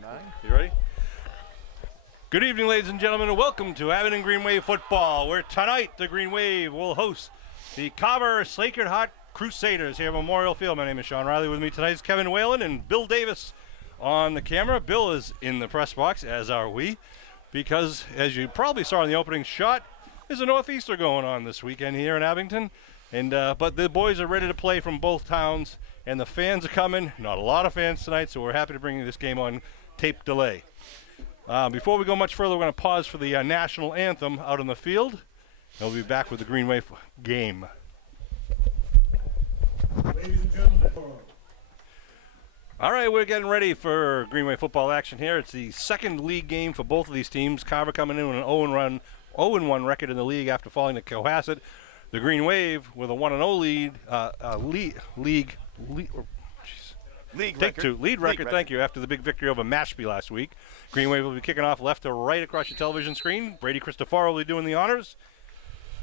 You ready? Good evening, ladies and gentlemen, and welcome to Abington Green Wave football, where tonight the Green Wave will host the Carver Sacred Heart Crusaders here at Memorial Field. My name is Sean Riley. With me tonight is Kevin Whalen and Bill Davis on the camera. Bill is in the press box, as are we, because, as you probably saw in the opening shot, there's a Northeaster going on this weekend here in Abington. But the boys are ready to play from both towns, and the fans are coming. Not a lot of fans tonight, so we're happy to bring you this game on tape delay. Before we go much further, we're going to pause for the national anthem out on the field. We'll be back with the Green Wave game. Ladies and gentlemen. All right, we're getting ready for Green Wave football action here. It's the second league game for both of these teams. Carver coming in with an 0-1 record in the league after falling to Cohasset. The Green Wave with a 1-0 lead record, thank you, after the big victory over Mashpee last week. Green Wave will be kicking off left to right across your television screen. Brady Christopher will be doing the honors.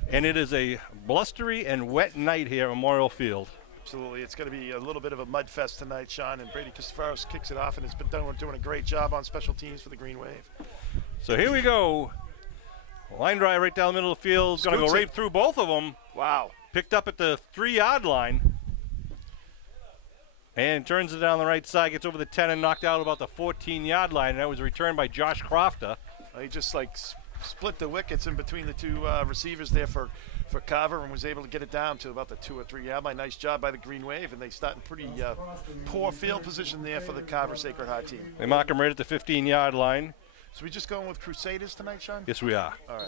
And it is a blustery and wet night here at Memorial Field. Absolutely. It's going to be a little bit of a mud fest tonight, Sean, and Brady Christopheros kicks it off and has been doing a great job on special teams for the Green Wave. So here we go. Line drive right down the middle of the field. Going to go right through both of them. Wow. Picked up at the 3-yard line. And turns it down the right side, gets over the 10 and knocked out about the 14-yard line. And that was returned by Josh Crofter. He just split the wickets in between the two receivers there for Carver and was able to get it down to about the 2 or 3 yard line. Nice job by the Green Wave, and they start in pretty poor field position there for the Carver Sacred Heart team. They mark him right at the 15-yard line. So we just going with Crusaders tonight, Sean? Yes, we are. All right.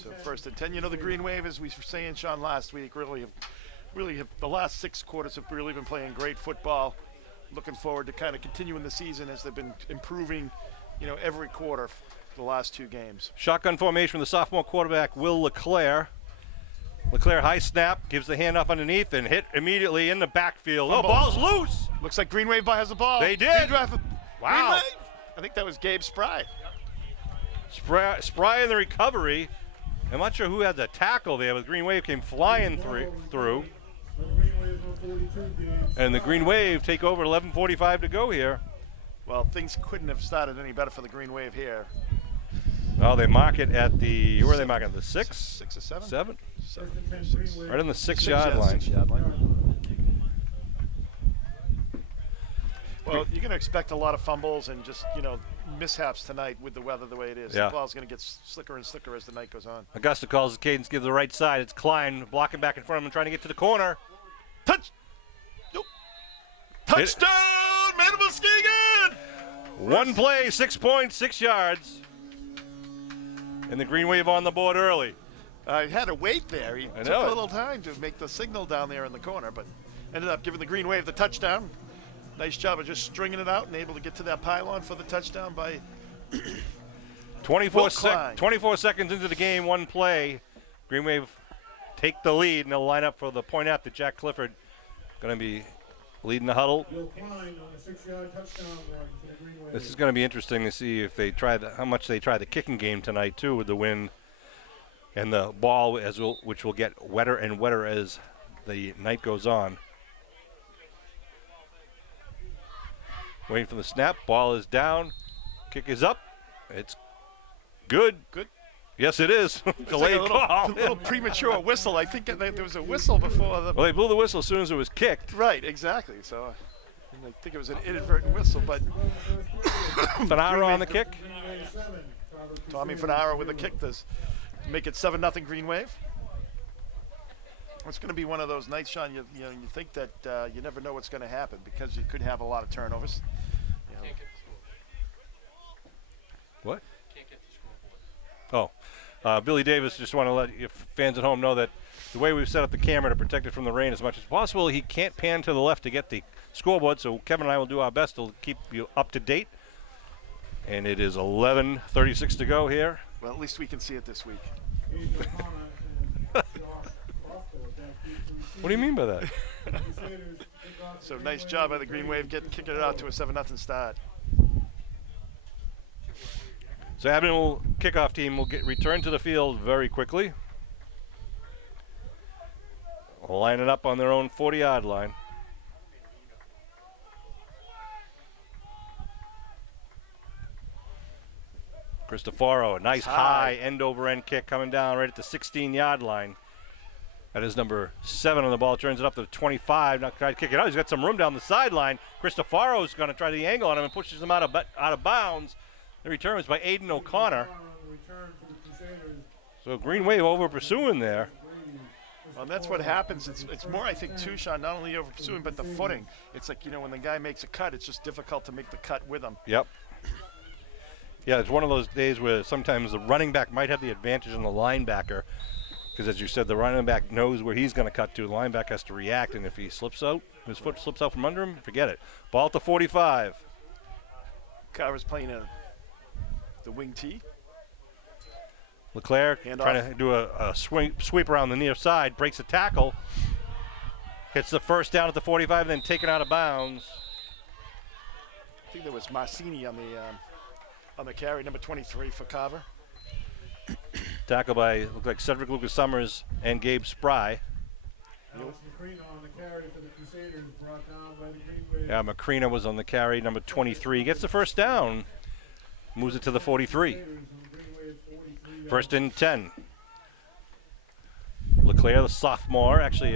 So 1st and 10. You know, the Green Wave, as we were saying, Sean, last week, really have the last 6 quarters have really been playing great football. Looking forward to kind of continuing the season as they've been improving, every quarter for the last 2 games. Shotgun formation with the sophomore quarterback, Will LeClaire. LeClaire high snap, gives the handoff underneath, and hit immediately in the backfield. Fumble. Oh, ball's loose. Looks like Green Wave has the ball. They did. Wow. Green Wave. I think that was Gabe Spry. Spry in the recovery. I'm not sure who had the tackle there, but Green Wave came flying through. And the Green Wave take over, 11:45 to go here. Well, things couldn't have started any better for the Green Wave here. Well, they mark it at the, where are they marking it? The 6? 6 or 7? 7? 6. Right on the 6-yard line. 6-yard line. Well, you're going to expect a lot of fumbles and just, mishaps tonight with the weather the way it is. Yeah. The ball's going to get slicker and slicker as the night goes on. Augusta calls the cadence, gives the right side. It's Klein blocking back in front of him, trying to get to the corner. Touchdown, man of Muskegon! One play, 6 points, 6 yards. And the Green Wave on the board early. He had to wait there. He took a little time to make the signal down there in the corner, but ended up giving the Green Wave the touchdown. Nice job of just stringing it out and able to get to that pylon for the touchdown by 24 seconds into the game, 1 play. Green Wave take the lead, and they'll line up for the point after Jack Clifford. Going to be leading the huddle. This is going to be interesting to see if they how much they try the kicking game tonight too, with the wind and the ball, which will get wetter and wetter as the night goes on. Waiting for the snap. Ball is down. Kick is up. It's good. Good. Yes, it is. Delayed call. A little premature whistle. I think there was a whistle before the. Well, they blew the whistle as soon as it was kicked. Right, exactly. So I think it was an inadvertent whistle, but. Fanaro on the kick. Tommy Fanaro with a kick to make it 7-0 Green Wave. It's going to be one of those nights, Sean. You think that you never know what's going to happen because you could have a lot of turnovers. Can't get the scoreboard. What? Can't get the scoreboard. Oh, Billy Davis just want to let your fans at home know that the way we've set up the camera to protect it from the rain as much as possible, he can't pan to the left to get the scoreboard. So Kevin and I will do our best to keep you up to date. And it is 11:36 to go here. Well, at least we can see it this week. What do you mean by that? So nice job by the Green Wave kicking it out to a 7-0 start. So Abington kickoff team will get returned to the field very quickly. Line it up on their own 40-yard line. Cristoforo, a nice high end-over-end kick coming down right at the 16-yard line. That is number 7 on the ball. Turns it up to 25. Not trying to kick it out. He's got some room down the sideline. Cristoforo's going to try the angle on him and pushes him out of bounds. The return was by Aiden O'Connor. So Green Wave over pursuing there. Well, that's what happens. It's more, I think, too, Sean, not only over pursuing, but the footing. It's like, when the guy makes a cut, it's just difficult to make the cut with him. Yep. Yeah, it's one of those days where sometimes the running back might have the advantage on the linebacker. Because as you said, the running back knows where he's going to cut to. The linebacker has to react, and if he slips out, his foot slips out from under him, forget it. Ball at the 45. Carver's playing the wing T. LeClaire trying to do a sweep around the near side, breaks a tackle, hits the first down at the 45, then taken out of bounds. I think there was Marcini on the carry, number 23 for Carver. Tackle by, looked like Cedric Lucas Summers and Gabe Spry. Yeah, Macrina was on the carry, number 23. Gets the first down, moves it to the 43. First and 10. LeClaire, the sophomore, actually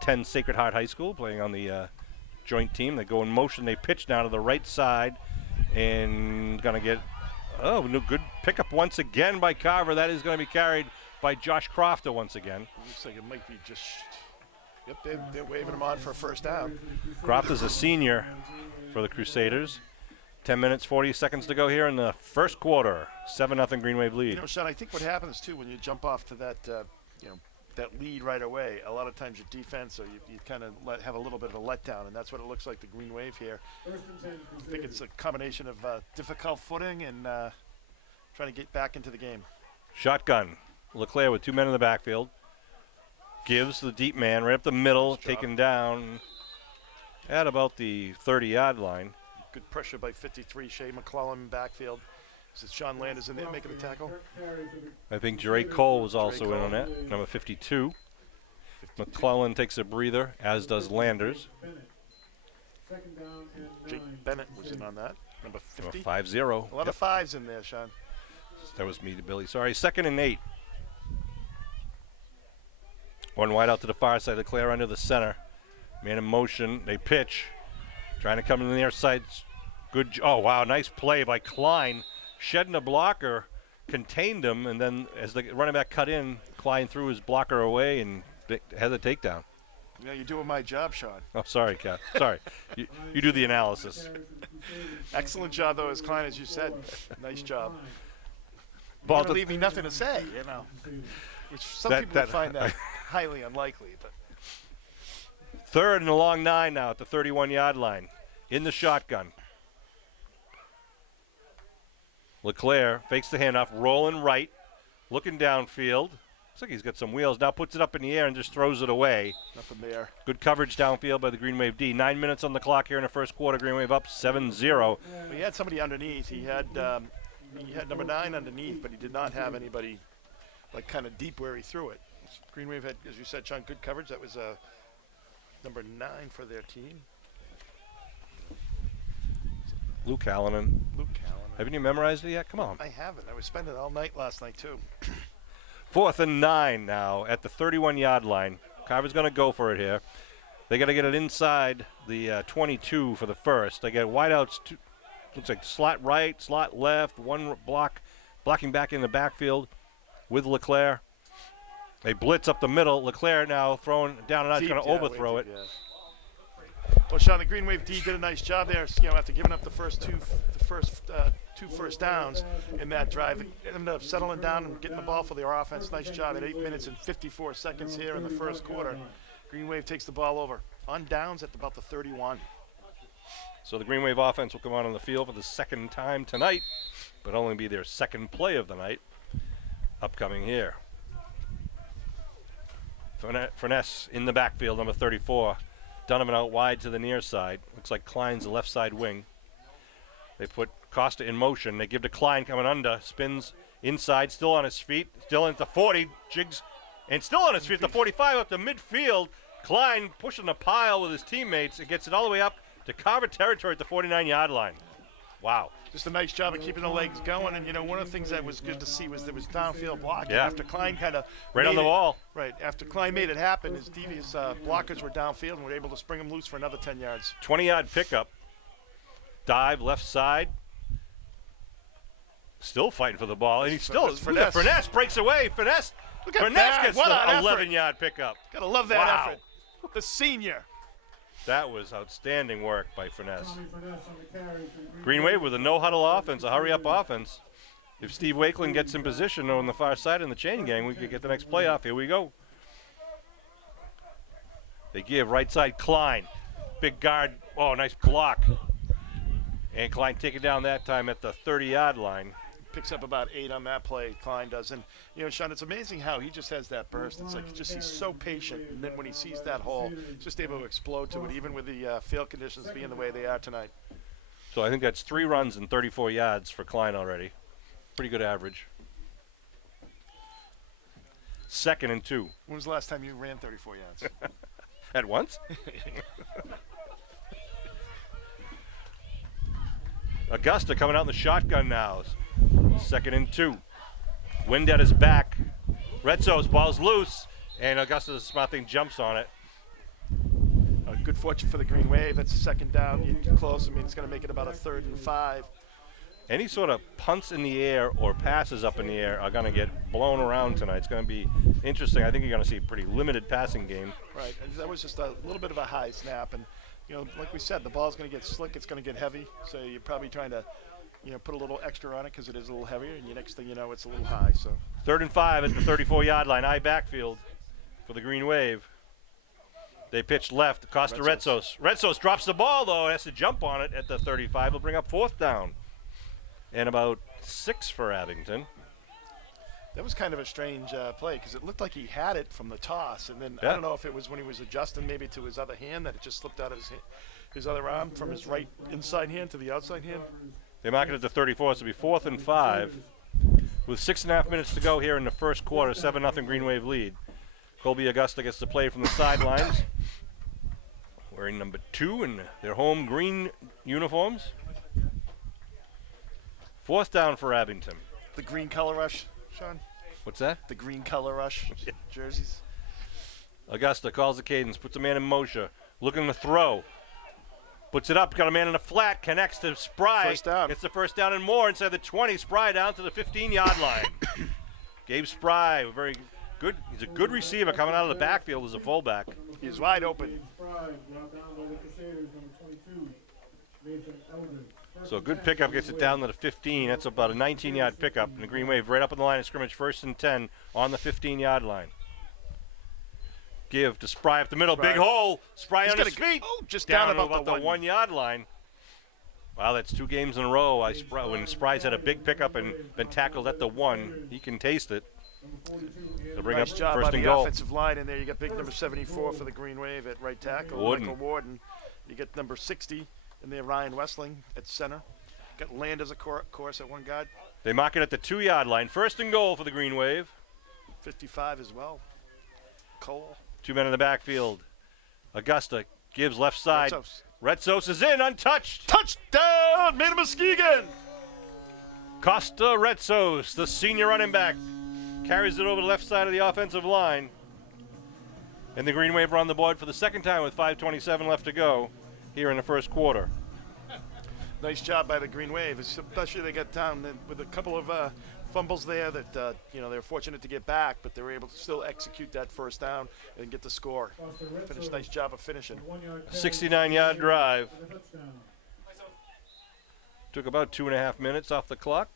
10 Sacred Heart High School, playing on the joint team. They go in motion. They pitch now to the right side and going to get, good pickup once again by Carver. That is going to be carried by Josh Crofter once again. Looks like it might be just, they're waving him on for a first down. Crofter's a senior for the Crusaders. 10 minutes, 40 seconds to go here in the first quarter. 7-0 Green Wave lead. Sean, I think what happens, too, when you jump off to that, that lead right away, a lot of times your defense, or you kind of have a little bit of a letdown, and that's what it looks like, the Green Wave here. I think it's a combination of difficult footing and trying to get back into the game. Shotgun. LeClaire with 2 men in the backfield. Gives the deep man right up the middle, taken down at about the 30-yard line. Good pressure by 53, Shea McClellan backfield. Is it Sean Landers in there making the tackle? I think Jerry Cole was also in on that, number 52. McClellan takes a breather, as does Landers. Jake Bennett was in on that, number 50. 5-0. A lot of fives in there, Sean. That was me to Billy. Sorry. 2nd and 8. One wide out to the far side. LeClaire under the center. Man in motion. They pitch. Trying to come to the near side. Good. Oh, wow. Nice play by Klein. Shedding a blocker. Contained him. And then as the running back cut in, Klein threw his blocker away and had the takedown. Yeah, you're doing my job, Sean. Oh, sorry, Kat. Sorry. You do the analysis. Excellent job, though, as Klein, as you said. Nice job. Ball Leave me nothing to say, Which some people would find that highly unlikely. But 3rd and a long 9 now at the 31-yard line. In the shotgun. LeClaire fakes the handoff, rolling right, looking downfield. Looks like he's got some wheels. Now puts it up in the air and just throws it away. Nothing there. Good coverage downfield by the Green Wave D. 9 minutes on the clock here in the first quarter. Green Wave up 7-0. He had somebody underneath. He had number 9 underneath, but he did not have anybody like kind of deep where he threw it. Green Wave had, as you said, Sean, good coverage. That was number 9 for their team. Luke Hallinan. Haven't you memorized it yet? Come on. I haven't. I was spending all night last night, too. 4th and 9 now at the 31-yard line. Carver's going to go for it here. They got to get it inside the 22 for the first. They get wideouts, looks like slot right, slot left, one blocking back in the backfield with LeClaire. They blitz up the middle. LeClaire now throwing down and out. He's going to overthrow it. Well, Sean, the Green Wave D did a nice job there. After giving up the first two first downs in that drive, they ended up settling down and getting the ball for their offense. Nice job at 8 minutes and 54 seconds here in the first quarter. Green Wave takes the ball over on downs at about the 31. So the Green Wave offense will come out on the field for the second time tonight, but only be their second play of the night. Upcoming here. Furness in the backfield, number 34. Donovan out wide to the near side. Looks like Klein's the left side wing. They put Costa in motion. They give to Klein coming under. Spins inside, still on his feet. Still into 40. Jigs, and still on his feet at the 45 up to midfield. Klein pushing the pile with his teammates and gets it all the way up to Carver territory at the 49-yard line. Wow. Just a nice job of keeping the legs going. And, you know, one of the things that was good to see was there was downfield blocking. Yeah. After Klein kind of Right on the wall. Right. After Klein made it happen, his devious blockers were downfield and were able to spring him loose for another 10 yards. 20-yard pickup. Dive, left side. Still fighting for the ball. And he's still, look at Finesse breaks away. Finesse Look at that. gets What the an effort. 11-yard pickup. Gotta love that Wow. effort. The senior. That was outstanding work by Finesse. Green Wave with a no-huddle offense, a hurry-up offense. If Steve Wakeland gets in position on the far side in the chain gang, we could get the next playoff. Here we go. They give right side Klein. Big guard. Oh, nice block. And Klein taken down that time at the 30-yard line. Picks up about 8 on that play, Klein does. And, you know, Sean, it's amazing how he just has that burst. It's like he's so patient. And then when he sees that hole, he's just able to explode to it, even with the field conditions being the way they are tonight. So I think that's 3 runs and 34 yards for Klein already. Pretty good average. 2nd and 2. When was the last time you ran 34 yards? At once? Augusta coming out in the shotgun now. 2nd and 2. Wind at his back. Retzos ball's loose, and Augusta's smart thing jumps on it. Good fortune for the Green Wave. That's a 2nd down. You get close. I mean, it's going to make it about a 3rd and 5. Any sort of punts in the air or passes up in the air are going to get blown around tonight. It's going to be interesting. I think you're going to see a pretty limited passing game. Right, and that was just a little bit of a high snap. And, you know, like we said, the ball's going to get slick. It's going to get heavy. So you're probably trying to, you know, put a little extra on it because it is a little heavier. And the next thing you know, it's a little high. So 3rd and 5 at the 34-yard line. High backfield for the Green Wave. They pitch left. Costa Retzos. Retzos drops the ball, though. Has to jump on it at the 35. He'll bring up 4th down. And about 6 for Abington. that was kind of a strange play because it looked like he had it from the toss. And then Yeah. I don't know if it was when he was adjusting maybe to his other hand that it just slipped out of his other arm from his right inside hand to the outside hand. They mark it at the 34, so it'll be 4th and 5. With 6.5 minutes to go here in the first quarter, 7-0 Green Wave lead. Colby Augusta gets to play from the sidelines. Wearing number 2 in their home green uniforms. 4th down for Abington. The green color rush, Sean. What's that? The green color rush jerseys. Augusta calls the cadence, puts a man in motion, looking to throw. Puts it up, got a man in a flat, connects to Spry. First down. Gets the first down and more inside the 20. Spry down to the 15-yard line. Gabe Spry, very good. He's a good receiver coming out of the backfield as a fullback. He's wide open. So a good pickup gets it down to the 15. That's about a 19-yard pickup. And the Green Wave right up on the line of scrimmage, 1st and 10 on the 15-yard line. Give to Spry up the middle. Spry. Big hole. Spry He's on gonna his feet. just down down to about the 1 yard line. Wow, that's 2 games in a row. When Spry's had a big pickup and been tackled at the 1, he can taste it. They'll bring Nice up job 1st on and the goal. offensive line in there. You got big number 74 for the Green Wave at right tackle, Warden. Michael Warden. You get number 60 in there, Ryan Westling at center. Got Landers, of course, at one guard. They mark it at the 2-yard line. 1st and goal for the Green Wave. 55 as well. Cole. 2 men in the backfield. Augusta gives left side. Retzos. Retzos is in, untouched. Touchdown! Made a Muskegon! Costa Retzos, the senior running back, carries it over the left side of the offensive line. And the Green Wave are on the board for the second time with 5:27 left to go here in the first quarter. Nice job by the Green Wave, especially they got down with a couple of fumbles there that they were fortunate to get back, but they were able to still execute that first down and get the score. Nice job of finishing. 69-yard drive. Took about 2.5 minutes off the clock.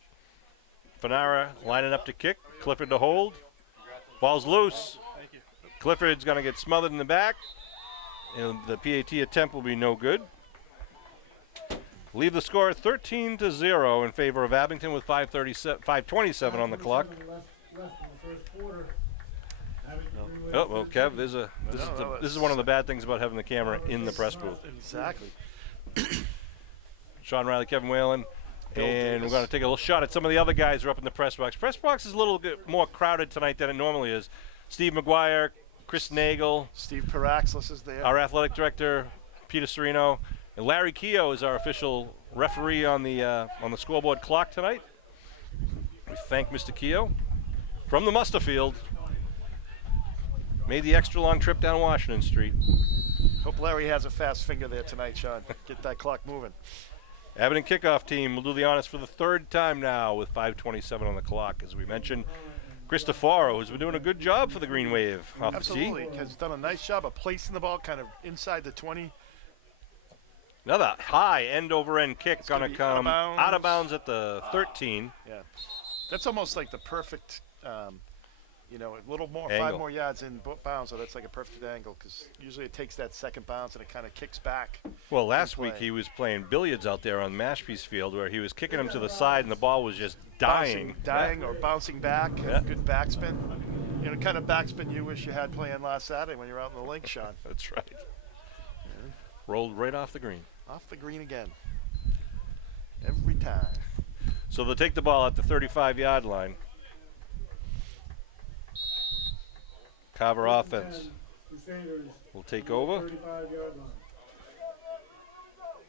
Fanara lining up to kick. Clifford to hold. Ball's loose. Clifford's going to get smothered in the back. And the PAT attempt will be no good. Leave the score 13-0 in favor of Abington with 5:27 on the clock. Oh, well, Kev, this is one of the bad things about having the camera in the press booth. Exactly. Sean Riley, Kevin Whalen, and Davis. we're going to take a little shot at some of the other guys who are up in the press box. Press box is a little bit more crowded tonight than it normally is. Steve McGuire, Chris Nagel, Steve Paraxlis is there. our athletic director, Peter Serino, and Larry Keogh is our official referee on the scoreboard clock tonight. We thank Mr. Keogh from the muster field. Made the extra long trip down Washington Street. Hope Larry has a fast finger there tonight, Sean. Get that clock moving. Abington kickoff team will do the honors for the third time now with 5:27 on the clock. As we mentioned, Cristoforo has been doing a good job for the Green Wave off Absolutely. the tee. Has done a nice job of placing the ball kind of inside the 20. Another high end-over-end kick It's going gonna to be out of come bounds. out of bounds at the 13. Yeah. That's almost like the perfect, a little more, Angle. 5 more yards in bounds, so that's like a perfect angle because usually it takes that second bounce and it kind of kicks back. Well, last week play. he was playing billiards out there on Mashpee's field where he was kicking him to the side and the ball was just dying. Dying or bouncing back. Yeah. Good backspin. Kind of backspin you wish you had playing last Saturday when you were out in the lake, Sean. That's right. Rolled right off the green. Off the green again. Every time. So they'll take the ball at the 35-yard line. Carver offense will take over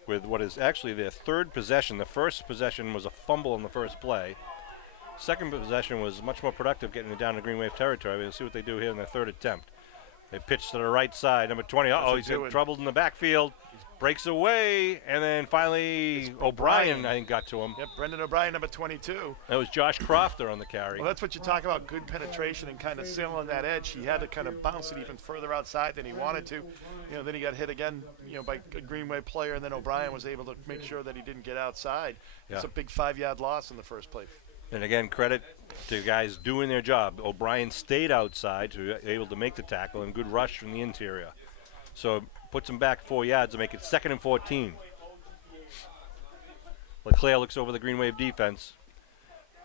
with what is actually their third possession. The first possession was a fumble on the first play. Second possession was much more productive, getting it down to Green Wave territory. We'll see what they do here in their third attempt. They pitch to the right side. Number 20. He's getting troubled in the backfield. Breaks away, and then finally O'Brien, I think, got to him. Yep, Brendan O'Brien, number 22. That was Josh Crofter on the carry. Well, that's what you talk about, good penetration and kind of sailing that edge. He had to kind of bounce it even further outside than he wanted to. Then he got hit again, by a Greenway player, and then O'Brien was able to make sure that he didn't get outside. It's a big 5-yard loss in the first play. And again, credit to guys doing their job. O'Brien stayed outside to be able to make the tackle, and good rush from the interior. So puts him back 4 yards to make it 2nd and 14. LeClaire looks over the Green Wave defense.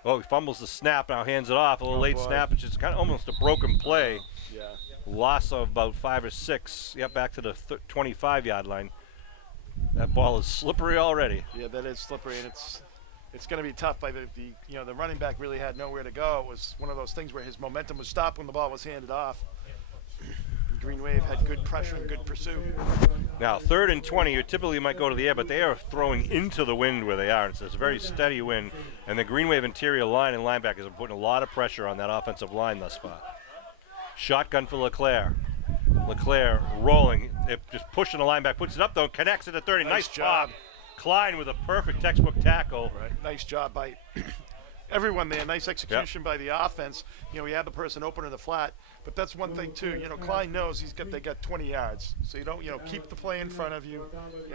Oh, he fumbles the snap, now hands it off. A little late snap. It's just kind of almost a broken play. Yeah. Loss of about 5 or 6. Yep, back to the 25-yard line. That ball is slippery already. Yeah, that is slippery, and it's going to be tough. By the running back really had nowhere to go. It was one of those things where his momentum was stopped when the ball was handed off. Green Wave had good pressure and good pursuit. Now, 3rd and 20, you typically might go to the air, but they are throwing into the wind where they are. It's a very steady wind, and the Green Wave interior line and linebackers are putting a lot of pressure on that offensive line thus far. Shotgun for LeClaire. LeClaire rolling, just pushing the linebacker, puts it up though, connects at the 30. Nice job. pop. Klein with a perfect textbook tackle. Right. Nice job by everyone there. Nice execution by the offense. He had the person open in the flat, but that's one thing too. Klein knows they got 20 yards, so you don't keep the play in front of you.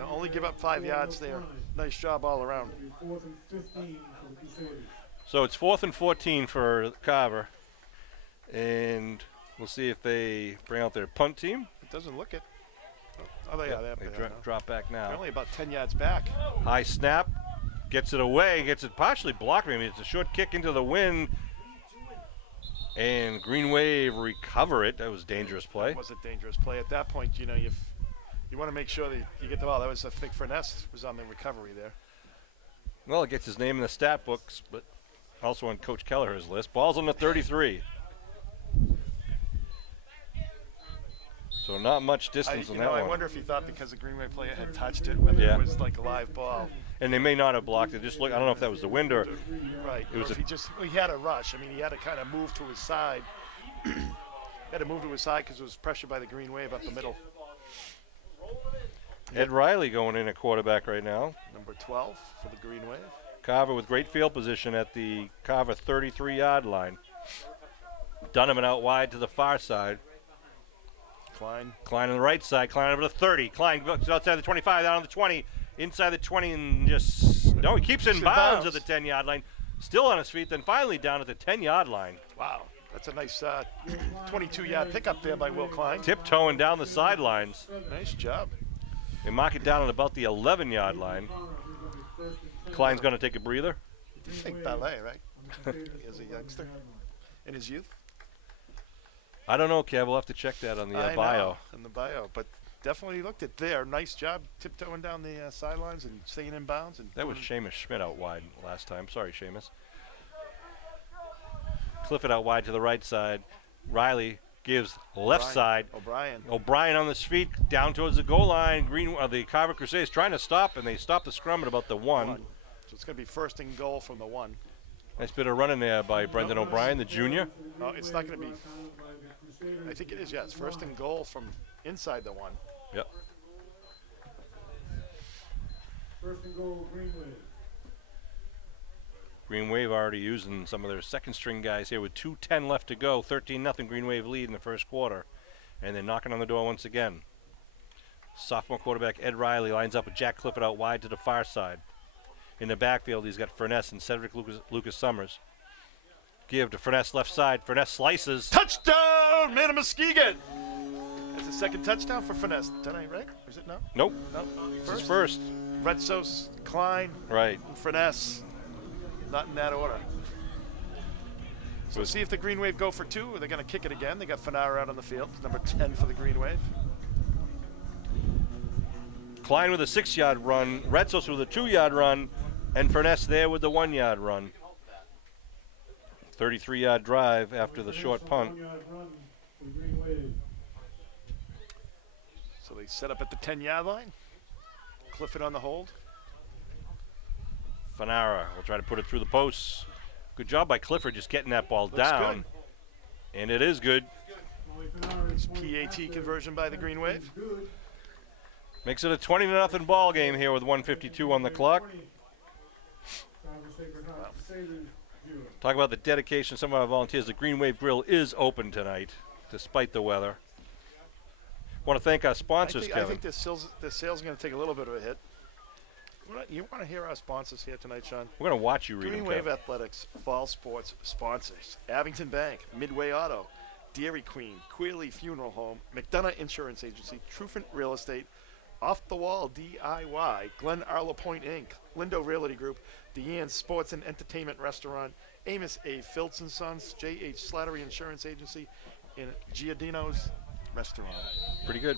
Only give up 5 yards there. Nice job all around. So it's 4th and 14 for Carver, and we'll see if they bring out their punt team. It doesn't look it. Oh, they are. They drop back now. They're only about 10 yards back. High snap, gets it away, gets it partially blocked. I mean, it's a short kick into the wind, and Green Wave recover it. That was a dangerous play. It was a dangerous play. At that point, you want to make sure that you get the ball. That was, I think, Furness was on the recovery there. Well, it gets his name in the stat books, but also on Coach Kelleher's list. Ball's on the 33. So not much distance on that one. I wonder if he thought because the Greenway player had touched it, whether it was like a live ball. And they may not have blocked it. Just look, I don't know if that was the wind or. Right. It was he had a rush. I mean, he had to kind of move to his side. He had to move to his side because it was pressure by the Green Wave up the middle. Ed Riley going in at quarterback right now. Number 12 for the Green Wave. Carver with great field position at the Carver 33-yard line. Dunham out wide to the far side. Klein on the right side. Klein over to 30. Klein goes outside the 25, down on the 20, inside the 20, and he keeps in bounds at the 10-yard line. Still on his feet, then finally down at the 10-yard line. Wow, that's a nice 22-yard pickup there by Will Klein. Tiptoeing down the sidelines. Nice job. They mark it down at about the 11-yard line. Klein's going to take a breather. He did take ballet, right? As a youngster in his youth. I don't know, Kev. We'll have to check that on the bio. In the bio, but definitely looked at there. Nice job tiptoeing down the sidelines and staying in bounds. And that was Seamus Schmidt out wide last time. Sorry, Seamus. Clifford out wide to the right side. Riley gives left side. O'Brien on the feet down towards the goal line. The Carver Crusaders trying to stop, and they stop the scrum at about the 1. So it's going to be first and goal from the 1. Nice bit of running there by Brendan O'Brien, the junior. No, it's not going to be. I think it is, yes. First and goal from inside the 1. Yep. First and goal, Green Wave. Green Wave already using some of their second string guys here with 2:10 left to go. 13-0 Green Wave lead in the first quarter. And they're knocking on the door once again. Sophomore quarterback Ed Riley lines up with Jack Clifford out wide to the far side. In the backfield, he's got Furness and Cedric Lucas Summers. Give to Furness left side. Furness slices. Touchdown, man of Muskegon! That's the second touchdown for Furness. Did I right? Is it no? Nope. No. This is first. Retsos, Klein, Right. and Furness. Not in that order. So see if the Green Wave go for 2, or they're going to kick it again. They got Fanara out on the field, number 10 for the Green Wave. Klein with a 6-yard run. Retsos with a 2-yard run. And Furness there with the 1-yard run. 33-yard drive after the short punt. 1-yard run for Green Wave. So they set up at the 10-yard line. Clifford on the hold. Fanara will try to put it through the posts. Good job by Clifford just getting that ball Looks down. good. And it is good. PAT conversion by the Green Wave. Makes it a 20-0 ball game here with 1:52 on the clock. Talk about the dedication of some of our volunteers. The Green Wave Grill is open tonight, despite the weather. Want to thank our sponsors, I Kevin. think the sales are going to take a little bit of a hit. You want to hear our sponsors here tonight, Sean? We're going to watch you read Green them, Wave Kevin. Athletics, Fall Sports sponsors. Abington Bank, Midway Auto, Dairy Queen, Queerly Funeral Home, McDonough Insurance Agency, Trufant Real Estate, Off the Wall DIY, Glen Arla Point Inc., Lindo Realty Group, Deanne's Sports and Entertainment Restaurant, Amos A. Filtz & Sons, J.H. Slattery Insurance Agency, and Giardino's Restaurant. Pretty good.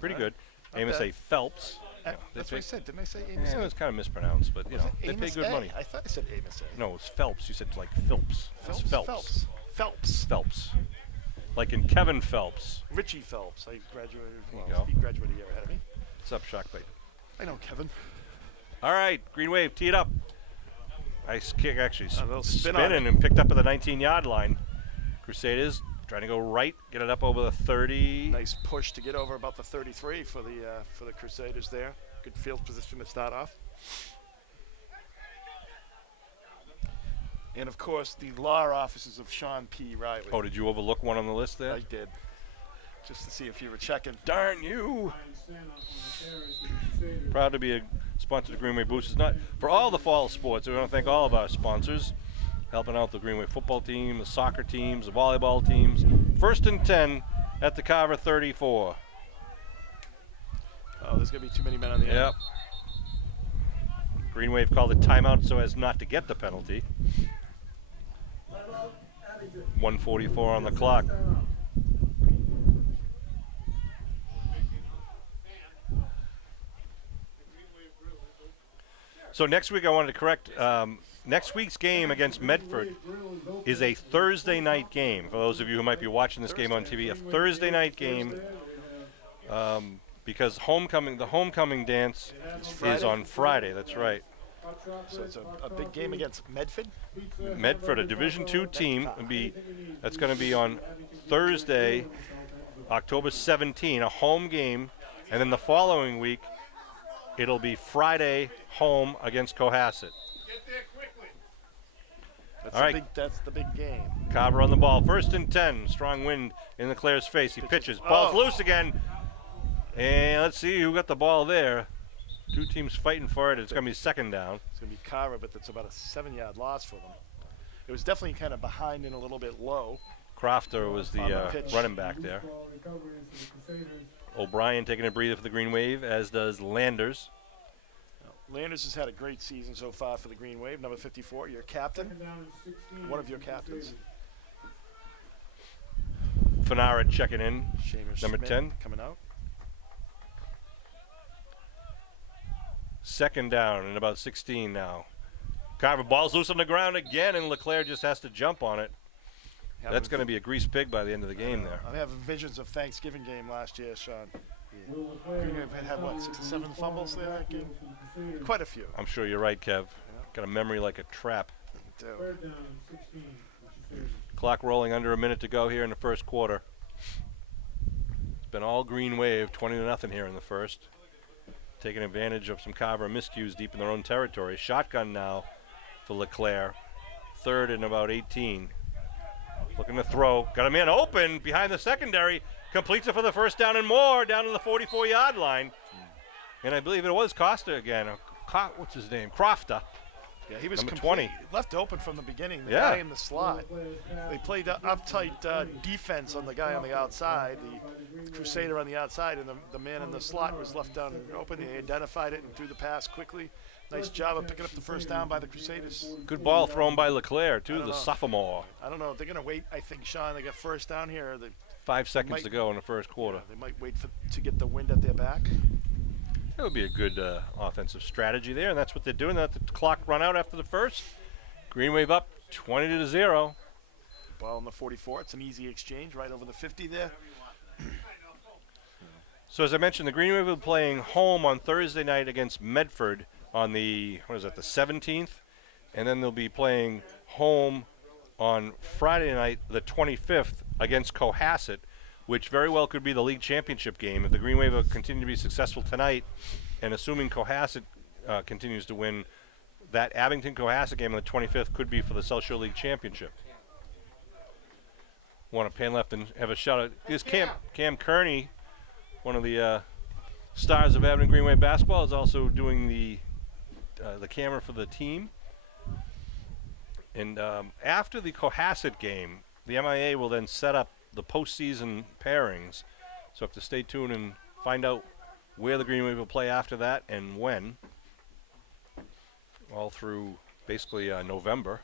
Pretty good. Not Amos bad. A. Phelps. That's what I said. Didn't I say Amos Yeah, A? it was kind of mispronounced, but you know, they pay Amos good A? money. I thought I said Amos A. No, it's Phelps. You said like Phillips. It's Phelps. Phelps. Phelps. Like in Kevin Phelps. Richie Phelps. I graduated. There you Well, go. he graduated a year ahead of me. What's up, Shockbait? I know Kevin. All right, Green Wave, tee it up. Nice kick, actually. A little spin on Spinning it. and picked up at the 19-yard line. Crusaders trying to go right, get it up over the 30. Nice push to get over about the 33 for the Crusaders there. Good field position to start off. And of course, the law offices of Sean P. Riley. Oh, did you overlook one on the list there? I did, just to see if you were checking. Darn you! Proud to be a sponsor of the Green Wave Boosters. Not for all the fall sports. We want to thank all of our sponsors, helping out the Green Wave football team, the soccer teams, the volleyball teams. First and 10 at the Carver 34. Oh, there's gonna be too many men on the end. Yep. Green Wave called it timeout so as not to get the penalty. 1:44 on the clock. So next week I wanted to correct, next week's game against Medford is a Thursday night game. For those of you who might be watching this game on TV, a Thursday night game because the homecoming dance is on Friday. That's right. So it's a big game against Medford. Medford, a Division II team, that's going to be on Thursday, October 17, a home game, and then the following week it'll be Friday home against Cohasset. That's All right. That's the big game. Carver on the ball, first and 10, strong wind in Leclerc's face. He pitches, ball's loose again, and let's see who got the ball there. Two teams fighting for it. It's going to be second down. It's going to be Carver, but that's about a 7-yard loss for them. It was definitely kind of behind and a little bit low. Crofter was On the the pitch. running back there. O'Brien taking a breather for the Green Wave, as does Landers. Landers has had a great season so far for the Green Wave. Number 54, your captain. One of your captains. Fanara checking in. Seamus Number Schmidt 10. coming out. Second down and about 16 now. Carver ball's loose on the ground again, and Leclerc just has to jump on it. That's going to be a grease pig by the end of the game there. I'm having visions of Thanksgiving game last year, Sean. Will McClare Green Wave had what, 6 or 7 fumbles there that game? Quite a few. I'm sure you're right, Kev. Got a memory like a trap. So, Third down, 16. Crusaders. Clock rolling under a minute to go here in the first quarter. It's been all Green Wave, 20-0 here in the first. Taking advantage of some Carver miscues deep in their own territory. Shotgun now for LeClaire. Third and about 18. Looking to throw. Got a man open behind the secondary. Completes it for the first down and more down to the 44-yard line. And I believe it was Costa again. What's his name? Crofter. yeah, he was Number complete, 20. left open from the beginning. The Yeah. guy in the slot. They played uptight defense on the guy on the outside, the Crusader on the outside, and the man in the slot was left down open. They identified it and threw the pass quickly. Nice job of picking up the first down by the Crusaders. Good ball thrown by LeClaire, I too, don't the know. sophomore. I don't know. They're going to wait, I think, Sean. They got first down here. 5 seconds Might- to go in the first quarter. They might wait to get the wind at their back. That would be a good offensive strategy there, and that's what they're doing. Let the clock run out after the first. Green Wave up 20-0. Ball on the 44. It's an easy exchange right over the 50 there. So as I mentioned, the Green Wave will be playing home on Thursday night against Medford on the, the 17th, and then they'll be playing home on Friday night, the 25th, against Cohasset, which very well could be the league championship game if the Green Wave will continue to be successful tonight, and assuming Cohasset continues to win, that Abington-Cohasset game on the 25th could be for the South Shore League championship. Want to pan left and have a shout out. Here's Cam Kearney, one of the stars of Abington Green Wave basketball, is also doing the camera for the team. And after the Cohasset game, the MIA will then set up the postseason pairings. So you have to stay tuned and find out where the Green Wave will play after that and when. All through basically November.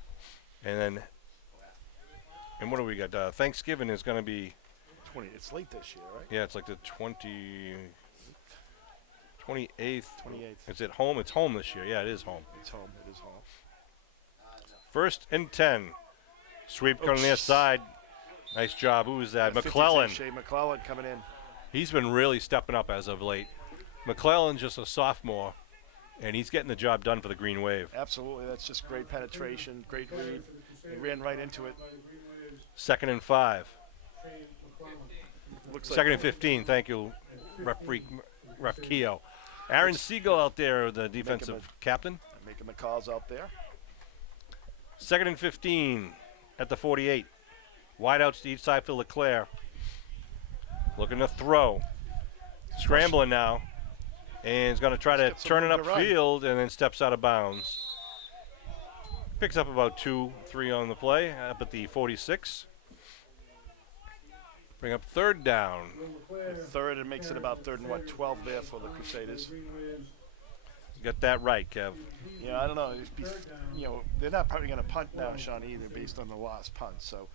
And what do we got? Thanksgiving is going to be, 20. It's late this year, right? yeah, it's like the 28th. 28th. Is it home? It's home this year. Yeah, it is home. It's home. It is home. First and 10. Sweep Oh, coming near jeez. side. Nice job. Who is that? 50's McClellan. Shea McClellan coming in. He's been really stepping up as of late. McClellan's just a sophomore, and he's getting the job done for the Green Wave. Absolutely. That's just great penetration, great read. They ran right into it. Second and 5. Looks Second like and 15. Thank you, Ref Keogh. Aaron Siegel out there, the defensive captain. making the calls out there. Second and 15 at the 48. Wideouts to each side for LeClaire. Looking to throw. Scrambling now. And he's going to try to Gets some turn it room to run. upfield and then steps out of bounds. Picks up about 2-3 on the play up at the 46. Bring up third down. Third, and makes it about 3rd and 12 there for the Crusaders. You got that right, Kev. Yeah, I don't know. They're not probably going to punt now, Sean, either, based on the last punt. So,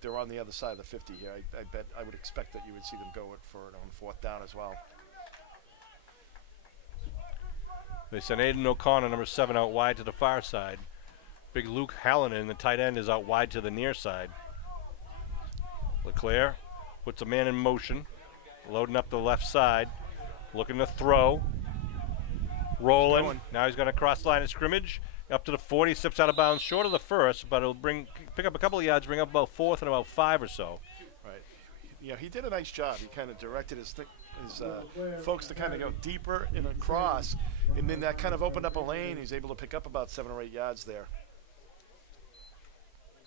they're on the other side of the 50 here. I would expect that you would see them go for it on 4th down as well. They send Aiden O'Connor, number 7, out wide to the far side. Big Luke Hallinan, the tight end, is out wide to the near side. LeClaire puts a man in motion, loading up the left side, looking to throw. Rolling. Going. Now he's going to cross the line of scrimmage. Up to the 40, steps out of bounds short of the first, but it'll pick up a couple of yards, bring up about 4th and about 5 or so. Right. Yeah, he did a nice job. He kind of directed his folks to kind of go deeper and across, and then that kind of opened up a lane. He's able to pick up about 7 or 8 yards there.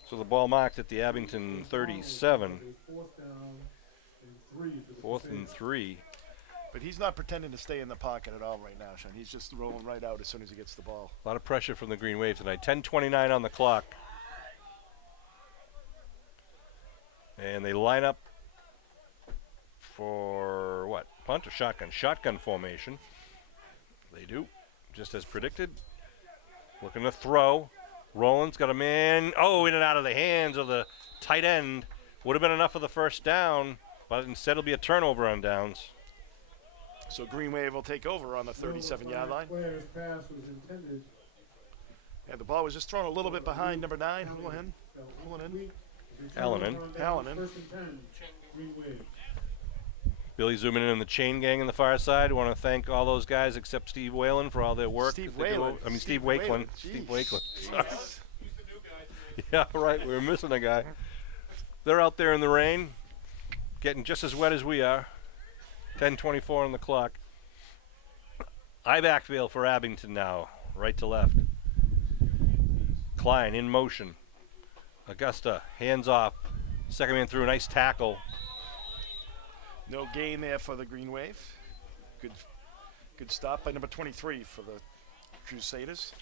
So the ball marked at the Abington 37. 4th and 3. But he's not pretending to stay in the pocket at all right now, Sean. He's just rolling right out as soon as he gets the ball. A lot of pressure from the Green Wave tonight. 10:29 on the clock. And they line up for what? Punt or shotgun? Shotgun formation. They do, just as predicted. Looking to throw. Roland's got a man. Oh, in and out of the hands of the tight end. Would have been enough for the first down, but instead it'll be a turnover on downs. So Green Wave will take over on the 37-yard line. Pass was intended. Yeah, the ball was just thrown a little bit behind number 9, Houlihan. Allen in. Allen in. First and 10, Green Wave. Billy zooming in on the chain gang on the far side. Want to thank all those guys except Steve Whalen for all their work. Steve that they do. Whalen. I mean, Steve Steve Wakeland. Whalen. Steve Jeez. Wakeland. Sorry. Yeah, right. We were missing a guy. They're out there in the rain, getting just as wet as we are. 10:24 on the clock. I backfield for Abington now, right to left. Klein in motion. Augusta, hands off. Second man through, nice tackle. No gain there for the Green Wave. Good stop by number 23 for the Crusaders.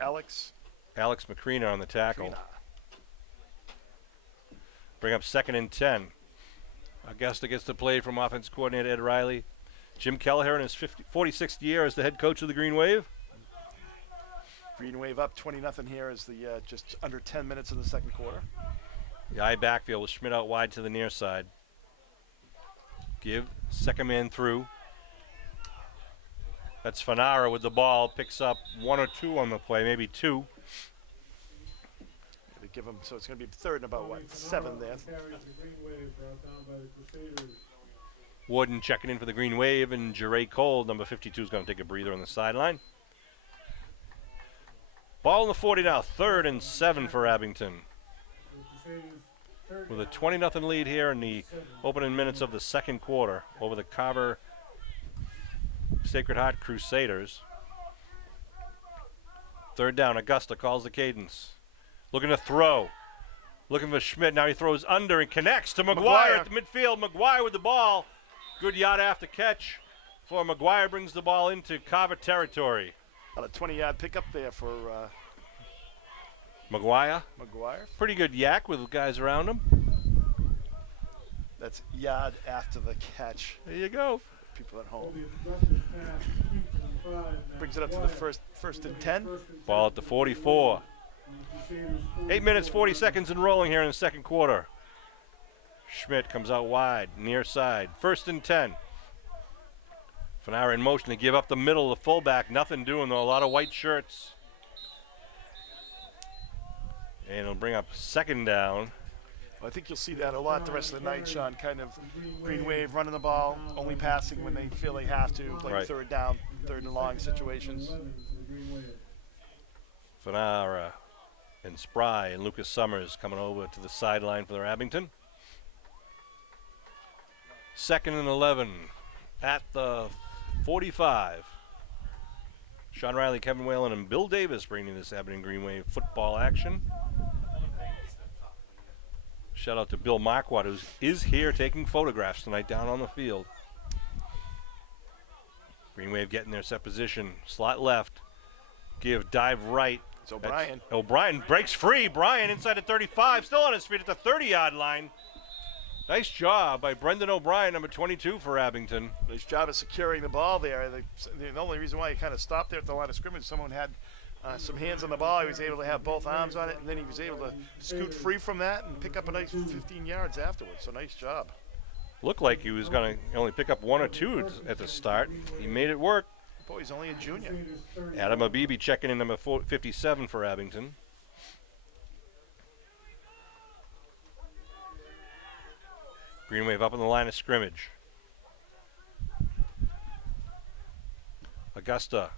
Alex McCreena on the tackle. Trina. Bring up second and 10. Augusta gets the play from offense coordinator Ed Riley. Jim Kelleher in his 46th year as the head coach of the Green Wave. Green Wave up 20-0 here as the just under 10 minutes in the second quarter. The I backfield with Schmidt out wide to the near side. Give, second man through. That's Fanara with the ball. Picks up 1 or 2 on the play, maybe 2. They give him, so it's going to be third and about, what, 7 there. Carries the Green Wave brought down by the Crusaders. Warden checking in for the Green Wave, and Jeray Cole, number 52, is going to take a breather on the sideline. Ball in the 40 now, 3rd and 7 for Abington. The Crusaders third With a down. 20-0 lead here in the opening minutes of the second quarter over the Carver Sacred Heart Crusaders. 3rd down, Augusta calls the cadence. Looking to throw. Looking for Schmidt. Now he throws under and connects to McGuire at the midfield. McGuire with the ball. Good yard after catch for McGuire. Brings the ball into Carver territory. About a 20-yard pickup there for McGuire. McGuire. Pretty good yak with guys around him. That's yard after the catch. There you go. People at home. The aggressive pass, deep to the 5, now Brings it up to the Wyatt. first and 10. First and Ball 10, at the 44. the Crusaders 8 minutes, 40 44. seconds and rolling here in the second quarter. Schmidt comes out wide, near side. 1st and 10. Fanara in motion to give up the middle, the fullback. Nothing doing though, a lot of white shirts. And it'll bring up 2nd down. I think you'll see that a lot the rest of the night, Sean. Kind of Green Wave running the ball, only passing when they feel they have to, like Right. 3rd down, 3rd and long situations. 11 for the Green Wave. Fanara and Spry and Lucas Summers coming over to the sideline for their Abington. 2nd and 11 at the 45. Sean Riley, Kevin Whalen, and Bill Davis bringing this Abington Green Wave football action. Shout out to Bill Marquardt, who is here taking photographs tonight down on the field. Green Wave getting their set position. Slot left. Give, dive right. It's O'Brien. O'Brien breaks free. Bryan inside the 35, still on his feet at the 30-yard line. Nice job by Brendan O'Brien, number 22 for Abington. Nice job of securing the ball there. The only reason why he kind of stopped there at the line of scrimmage, someone had some hands on the ball. He was able to have both arms on it, and then he was able to scoot free from that and pick up a nice 15 yards afterwards. So nice job. Looked like he was going to only pick up 1 or 2 at the start. He made it work. Boy, he's only a junior. Crusaders 30. Adam Abibi checking in, number 57 for Abington. Green Wave up on the line of scrimmage. Augusta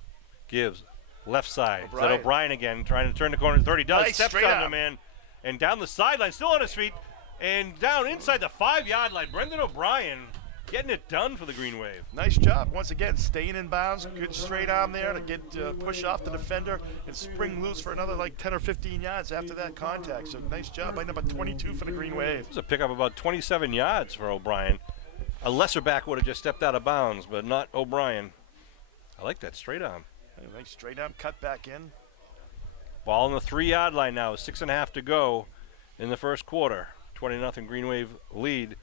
gives left side. Is that O'Brien. O'Brien again, trying to turn the corner to 30. Does. Nice, Steps straight on the up. man. And down the sideline, still on his feet. And down inside the 5-yard line. Brendan O'Brien getting it done for the Green Wave. Nice job. Once again, staying in bounds. Good straight arm there to get push off the defender and spring loose for another like 10 or 15 yards after that contact. So nice job by number 22 for the Green Wave. It was a pickup about 27 yards for O'Brien. A lesser back would have just stepped out of bounds, but not O'Brien. I like that straight arm. A nice straight arm cut back in. Ball on the 3-yard line now. 6.5 to go in the first quarter. 20-0 Green Wave lead.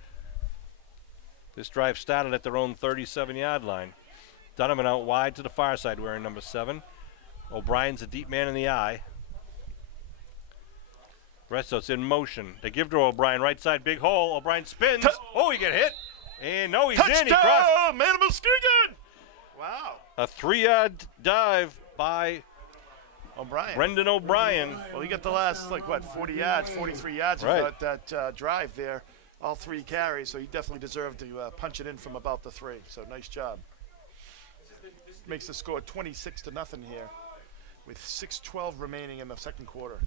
This drive started at their own 37-yard line. Donovan out wide to the far side wearing number 7. O'Brien's a deep man in the eye. Restos in motion. They give to O'Brien. Right side, big hole. O'Brien spins. Oh, he get hit. And no, he's in. He crossed. Touchdown, man of Muskegon! Wow. A 3-yard dive by O'Brien. Brendan O'Brien. Well, he got the last, 40 yards, 43 yards Right. with that drive there. All 3 carries, so he definitely deserved to punch it in from about the 3. So nice job. Makes the score 26-0 here with 6:12 remaining in the second quarter.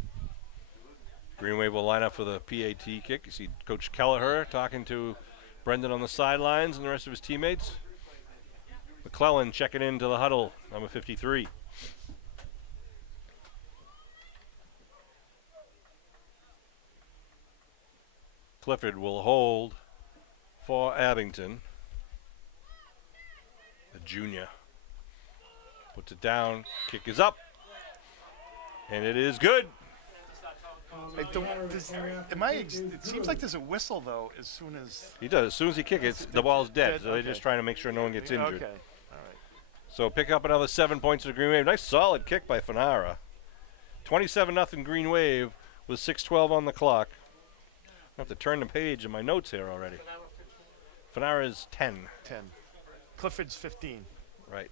Green Wave will line up for the PAT kick. You see Coach Kelleher talking to Brendan on the sidelines and the rest of his teammates. McClellan checking into the huddle, number 53. Clifford will hold for Abington. The junior puts it down. Kick is up. And it is good. It seems like there's a whistle, though, as soon as... He does. As soon as he kicks it, the ball's dead. So they're just trying to make sure no one gets injured. Okay, all right. So pick up another 7 points to the Green Wave. Nice solid kick by Fanara. 27-0 Green Wave with 6:12 on the clock. I have to turn the page in my notes here already. Fanara is 10. 10. Clifford's 15. Right.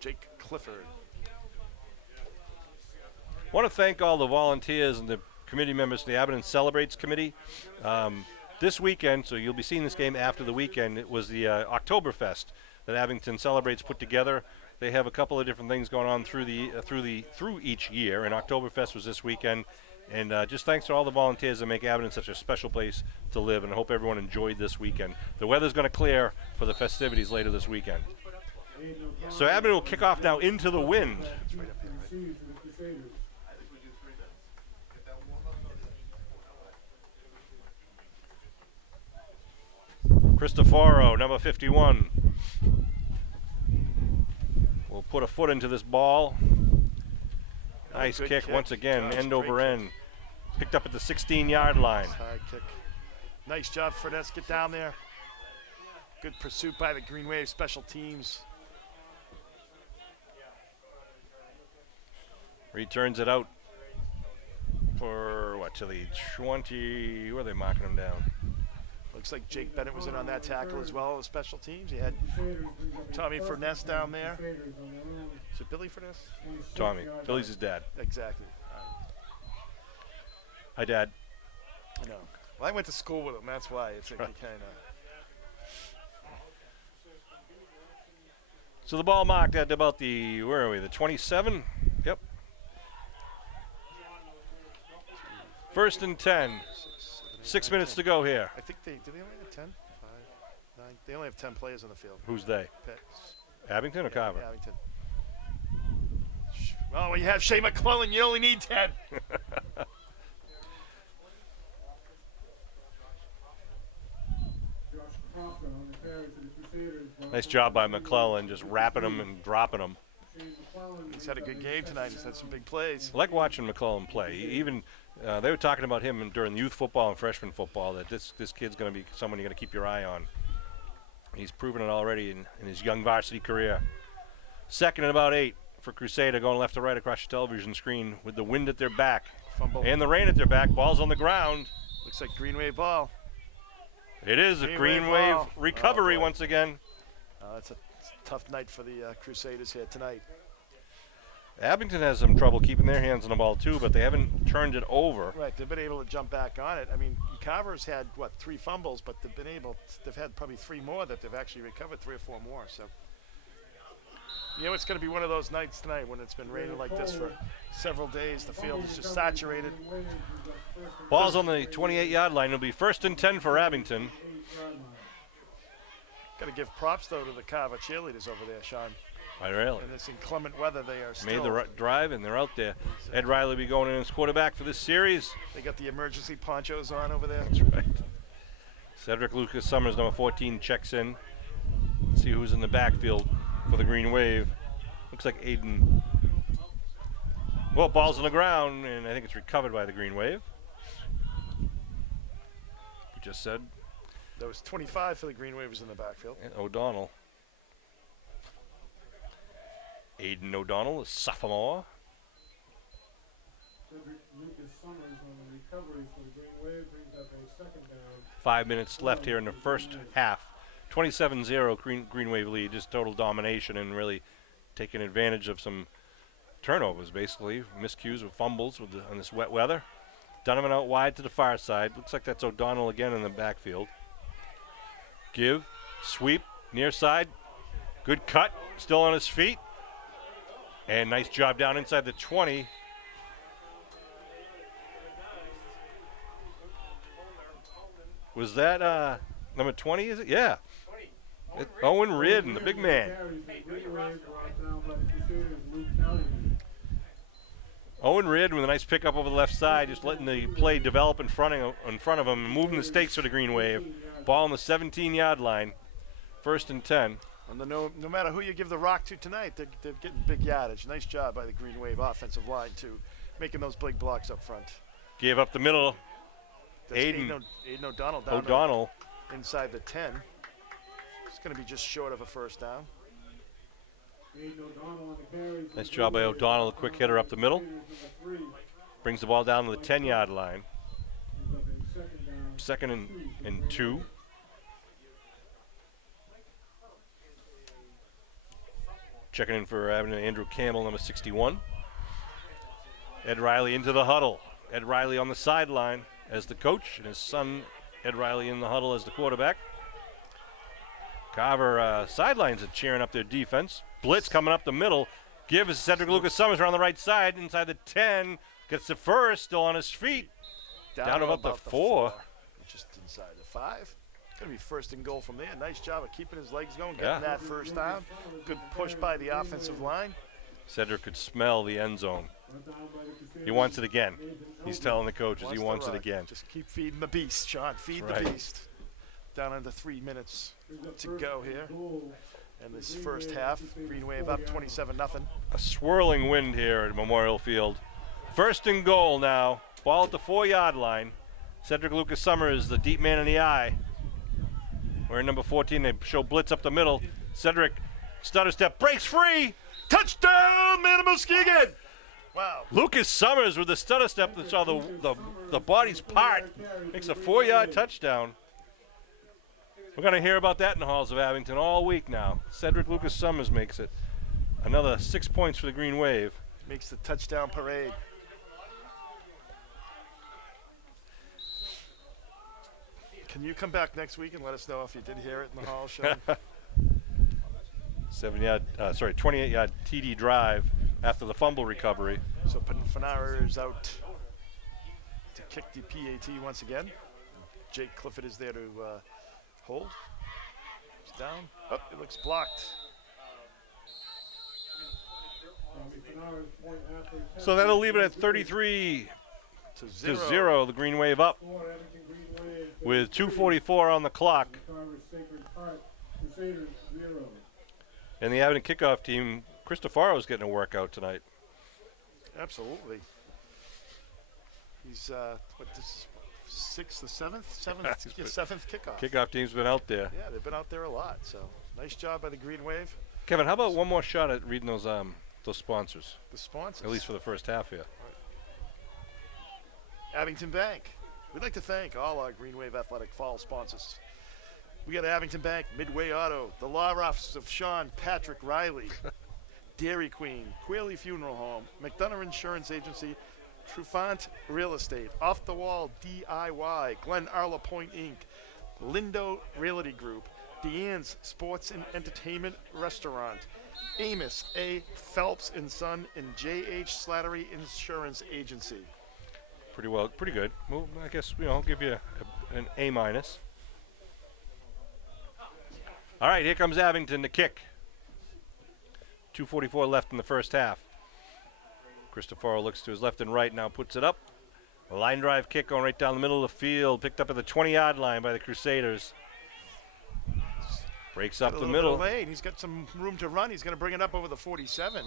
Jake Clifford. Want to thank all the volunteers and the committee members of the Abington Celebrates Committee. This weekend, so you'll be seeing this game after the weekend, it was the Oktoberfest that Abington Celebrates put together. They have a couple of different things going on through each year, and Oktoberfest was this weekend. And just thanks to all the volunteers that make Abington such a special place to live, and I hope everyone enjoyed this weekend. The weather's going to clear for the festivities later this weekend. So Abington will kick off now into the wind. Cristoforo, number 51, will put a foot into this ball. Nice kick once again, end over end. Picked up at the 16-yard line. High kick. Nice job, Furness. Get down there. Good pursuit by the Green Wave special teams. Returns it out for, to the 20, where are they marking him down? Looks like Jake Bennett was in on that tackle as well, the special teams. He had Tommy Furness down there. Is it Billy Furness? Tommy. Billy's his dad. Exactly. Hi, Dad. I know. Well, I went to school with him. That's why it's kind of. So the ball marked at about the, where are we, the 27? Yep. 1st and 10. 6 minutes to go here. I think do they only have 10? 5, 9. They only have 10 players on the field. Who's they? Pets. Abington or Carver? Abington. Oh, when you have Shea McClellan, you only need 10. Nice job by McClellan, just wrapping him and dropping him. He's had a good game tonight. He's had some big plays. I like watching McClellan play. Even they were talking about him during youth football and freshman football, that this kid's going to be someone you're going to keep your eye on. He's proven it already in his young varsity career. 2nd and about 8 for Crusader, going left to right across your television screen with the wind at their back. Fumble. And the rain at their back. Ball's on the ground. Looks like Green Wave ball. It is a Green Wave recovery once again. It's a tough night for the Crusaders here tonight. Abington has some trouble keeping their hands on the ball too, but they haven't turned it over. Right, they've been able to jump back on it. I mean, Carver's had 3 fumbles, but they've had probably 3 more that they've actually recovered, 3 or 4 more. So, it's going to be one of those nights tonight when it's been raining like this for several days. The field is just saturated. Ball's on the 28-yard line. It'll be 1st and 10 for Abington. Got to give props though to the Carver cheerleaders over there, Sean. Right, really. In this inclement weather, they are still. Made the drive, and they're out there. Ed Riley will be going in as quarterback for this series. They got the emergency ponchos on over there. That's right. Cedric Lucas Summers, number 14, checks in. Let's see who's in the backfield for the Green Wave. Looks like Aiden. Well, ball's on the ground, and I think it's recovered by the Green Wave. We just said. There was 25 for the Green Wavers in the backfield. And O'Donnell. Aiden O'Donnell, a sophomore. Cedric Lucas Summers on the recovery for the Green Wave brings up a 2nd down. 5 minutes left here in the first half. 27-0 Green Wave lead, just total domination and really taking advantage of some turnovers, basically. Miscues with fumbles on this wet weather. Donovan out wide to the far side. Looks like that's O'Donnell again in the backfield. Give, sweep, near side. Good cut, still on his feet. And nice job down inside the 20. Was that number 20, is it? Yeah. Owen Reardon, the big man. Owen Reardon with a nice pickup over the left side, just letting the play develop in front of him, and moving the stakes for the Green Wave. Ball on the 17-yard line, 1st and 10. And no matter who you give the rock to tonight, they're getting big yardage. Nice job by the Green Wave offensive line, too, making those big blocks up front. Gave up the middle. That's Aiden O'Donnell down O'Donnell inside the 10. It's going to be just short of a first down. Nice job by O'Donnell, a quick hitter up the middle. Brings the ball down to the 10-yard line. 2nd and 2. Checking in for Abington, Andrew Campbell, number 61. Ed Riley into the huddle. Ed Riley on the sideline as the coach, and his son Ed Riley in the huddle as the quarterback. Carver sidelines are cheering up their defense. Blitz coming up the middle. Gives Cedric Lucas Summers around the right side, inside the 10. Gets the first, still on his feet. Down about the 4. Just inside the 5. Going to be 1st and goal from there. Nice job of keeping his legs going, getting that first down. Good push by the offensive line. Cedric could smell the end zone. He wants it again. He's telling the coaches he wants it again. Just keep feeding the beast, Sean. Feed the beast. Down under 3 minutes to go here. And this first half, Green Wave up 27-0. A swirling wind here at Memorial Field. 1st and goal now. Ball at the 4-yard line. Cedric Lucas Summers, the deep man in the eye. We're in number 14. They show blitz up the middle. Cedric, stutter step, breaks free. Touchdown, man of Muskegon. Wow. Lucas Summers with the stutter step that saw the body's part. Makes a 4-yard touchdown. We're going to hear about that in the halls of Abington all week now. Cedric Lucas Summers makes it. Another 6 points for the Green Wave. Makes the touchdown parade. Can you come back next week and let us know if you did hear it in the hall, Sean? 28-yard TD drive after the fumble recovery. So Fanara is out to kick the PAT once again. Jake Clifford is there to hold. It's down. Oh, it looks blocked. So that'll leave it at 33 to 0. The Green Wave up with 2:44 on the clock. And the Abington kickoff team, Cristofaro's getting a workout tonight. Absolutely. He's this is seventh kickoff. Kickoff team's been out there. Yeah, they've been out there a lot. So nice job by the Green Wave. Kevin, how about one more shot at reading those sponsors? The sponsors. At least for the first half here. Abington Bank. We'd like to thank all our Green Wave Athletic Fall sponsors. We got Abington Bank, Midway Auto, the Law Office of Sean Patrick Riley, Dairy Queen, Quayle Funeral Home, McDonough Insurance Agency, Trufant Real Estate, Off the Wall DIY, Glen Arla Point Inc., Lindo Realty Group, Deanne's Sports and Entertainment Restaurant, Amos A. Phelps and Son, and J.H. Slattery Insurance Agency. Pretty good. Well, I guess I'll give you an A-. All right, here comes Abington to kick. 2:44 left in the first half. Cristoforo looks to his left and right, now puts it up. A line drive kick going right down the middle of the field, picked up at the 20-yard line by the Crusaders. Breaks up the middle. Lane. He's got some room to run. He's going to bring it up over the 47.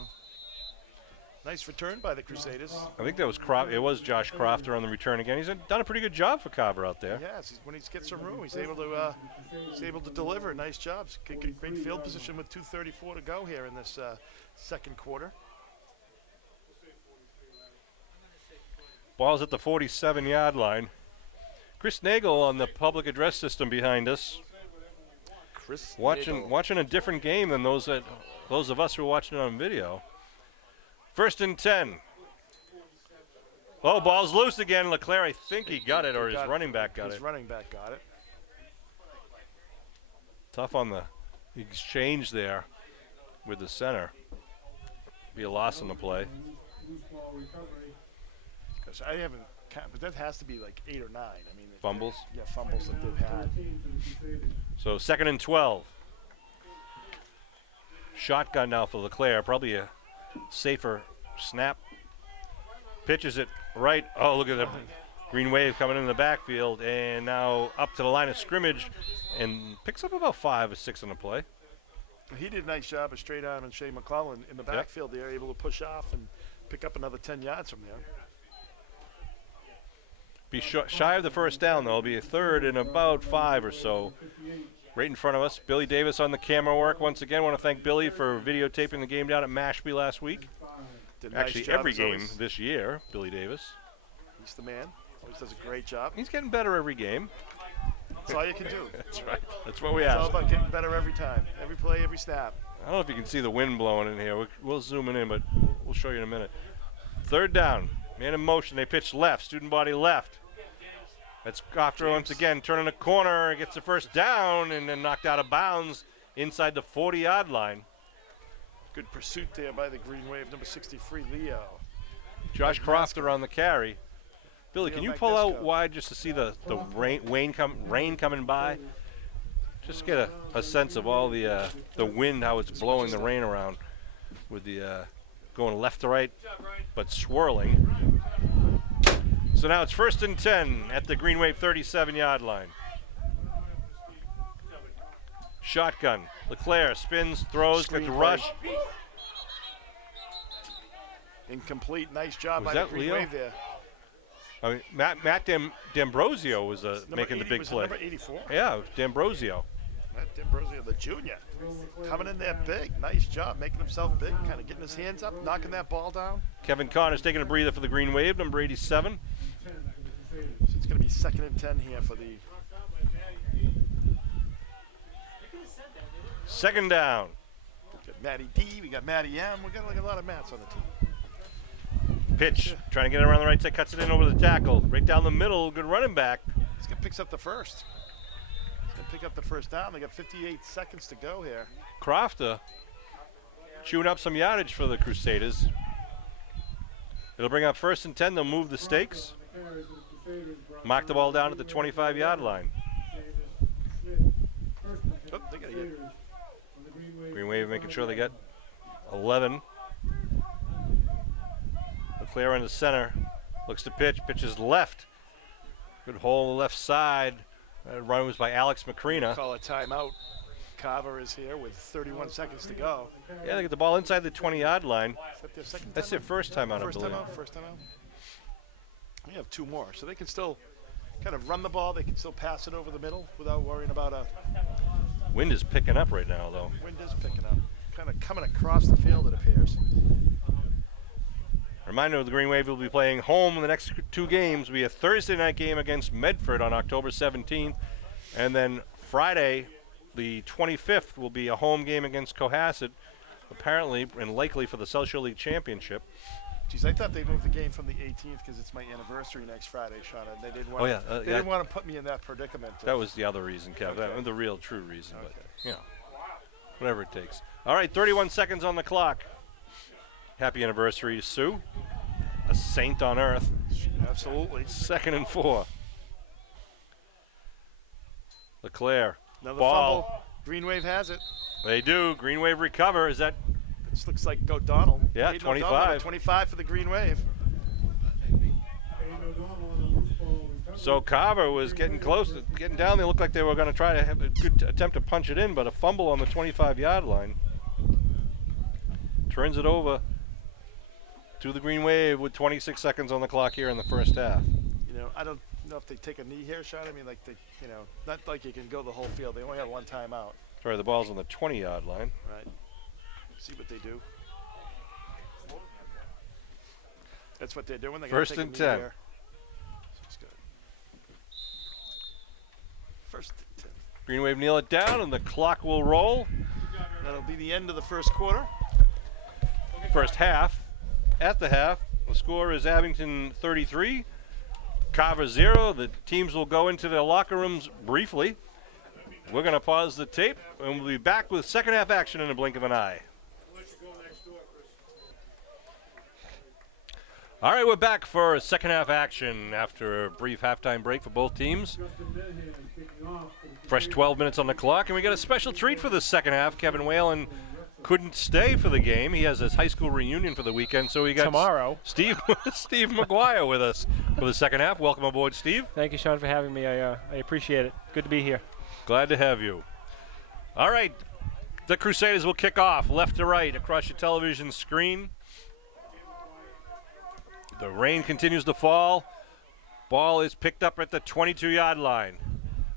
Nice return by the Crusaders. I think that was it was Josh Crofter on the return again. He's done a pretty good job for Carver out there. Yes, when he gets some room, he's able to deliver. Nice jobs. Great field position with 2:34 to go here in this second quarter. Ball's at the 47-yard line. Chris Nagel on the public address system behind us. Watching a different game than those of us who are watching it on video. First and 10. Oh, ball's loose again. LeClaire, I think he got it, or his running back got it. His running back got it. Tough on the exchange there with the center. Be a loss on the play. Loose ball recovery. Because I haven't, but that has to be like 8 or 9. I mean, Fumbles. Yeah, fumbles that they've had. 14 for the Crusaders. So second and 12. Shotgun now for LeClaire. Probably a safer snap. Pitches it right. Oh, look at the Green Wave coming in the backfield. And now up to the line of scrimmage and picks up about 5 or 6 on the play. He did a nice job of straight arm and Shea McClellan in the backfield. They're able to push off and pick up another 10 yards from there. Be shy of the first down, though. It'll be a third and about 5 or so. Right in front of us, Billy Davis on the camera work. Once again, want to thank Billy for videotaping the game down at Mashpee last week. Did a nice Actually, job every as game always. this year, Billy Davis. He's the man. Always does a great job. He's getting better every game. That's all you can do. That's right. That's what we It's all ask. about getting better every time. Every play, every snap. I don't know if you can see the wind blowing in here. We'll zoom it in, but we'll show you in a minute. Third down. Man in motion. They pitch left. Student body left. That's after once again turning the corner, gets the first down, and then knocked out of bounds inside the 40-yard line. Good pursuit there by the Green Wave, number 63, Leo. Josh Crofter on the carry. Billy, Leo can you pull out Magnisco. wide just to see the rain coming by? Just get a sense of all the wind, how it's blowing the rain around with the going left to right, but swirling. So now it's first and 10 at the Green Wave 37-yard line. Shotgun. LeClaire spins, throws, gets a Screen rush. Incomplete. Nice job Was by the that Green Leo? Wave there. I mean, Matt D'Ambrosio was Number making the 80 big was it play. Number 84. Yeah, it was D'Ambrosio. Matt D'Ambrosio, the junior. Coming in there big. Nice job making himself big. Kind of getting his hands up, knocking that ball down. Kevin Connors taking a breather for the Green Wave, number 87. 10 for the Crusaders. So it's going to be second and 10 here for the Second down. we got Matty D. We got Matty M. We got like a lot of Matts on the team. Pitch, trying to get it around the right side, cuts it in over the tackle. Right down the middle, good running back. He's going to pick up the first. He's going to pick up the first down. They got 58 seconds to go here. Crofter chewing up some yardage for the Crusaders. It'll bring up first and 10. They'll move the stakes. The carries of the Crusaders brought Mark the ball down at the 25-yard line. Davis, Schmidt. First and 10 Oh, they gotta get- Crusaders on the Green Wave. Green Wave making sure they get 11. LeClaire in the center. Looks to pitch. Pitches left. Good hole on the left side. Run was by Alex Macrina. Call a timeout. Carver is here with 31 seconds to go. Yeah, they get the ball inside the 20-yard line. Is that their second That's timeout? their first time out, I First believe. time out, first time out. We have 2 more, so they can still kind of run the ball. They can still pass it over the middle without worrying about a Wind is picking up right now, though. wind is picking up. Kind of coming across the field, it appears. Reminder, the Green Wave will be playing home in the next 2 games. Will be a Thursday night game against Medford on October 17th. And then Friday, the 25th, will be a home game against Cohasset, apparently and likely for the South Shore League Championship. Geez, I thought they moved the game from the 18th because it's my anniversary next Friday, Sean. And they didn't want. Oh, yeah, they yeah. didn't want to put me in that predicament. That was the other reason, Kev. That Okay. was the real, true reason. But, Okay. you know, whatever it takes. All right, 31 seconds on the clock. Happy anniversary to Sue, a saint on earth. Absolutely. Second and 4. LeClaire. Another Ball. fumble. Green Wave has it. They do. Green Wave recover. Is that This looks like O'Donnell. Yeah, Aiden O'Donnell, 25. number 25 for the Green Wave. Aiden O'Donnell on a loose ball recovery. so? Carver was getting close, getting down. They looked like they were going to try to have a good attempt to punch it in, but a fumble on the 25-yard line turns it over to the Green Wave with 26 seconds on the clock here in the first half. You know, I don't know if they take a knee here, Sean. I mean, like they, you know, not like you can go the whole field. They only have 1 timeout, Sorry, the ball's on the 20-yard line. right? See what they do. That's what they're doing. They're First take and a knee 10. Here. So it's good. First and 10. Green Wave kneel it down, and the clock will roll. That'll be the end of the first quarter. First half. at the half. The score is Abington 33, Carver 0. The teams will go into their locker rooms briefly. We're going to pause the tape, and we'll be back with second half action in a blink of an eye. All right, we're back for second half action after a brief halftime break for both teams. Fresh 12 minutes on the clock, and we got a special treat for the second half. Kevin Whalen couldn't stay for the game. He has his high school reunion for the weekend, so we got tomorrow. Steve McGuire with us for the second half. Welcome aboard, Steve. Thank you, Sean, for having me. I appreciate it. Good to be here. Glad to have you. All right, the Crusaders will kick off left to right across your television screen. The rain continues to fall. Ball is picked up at the 22-yard line.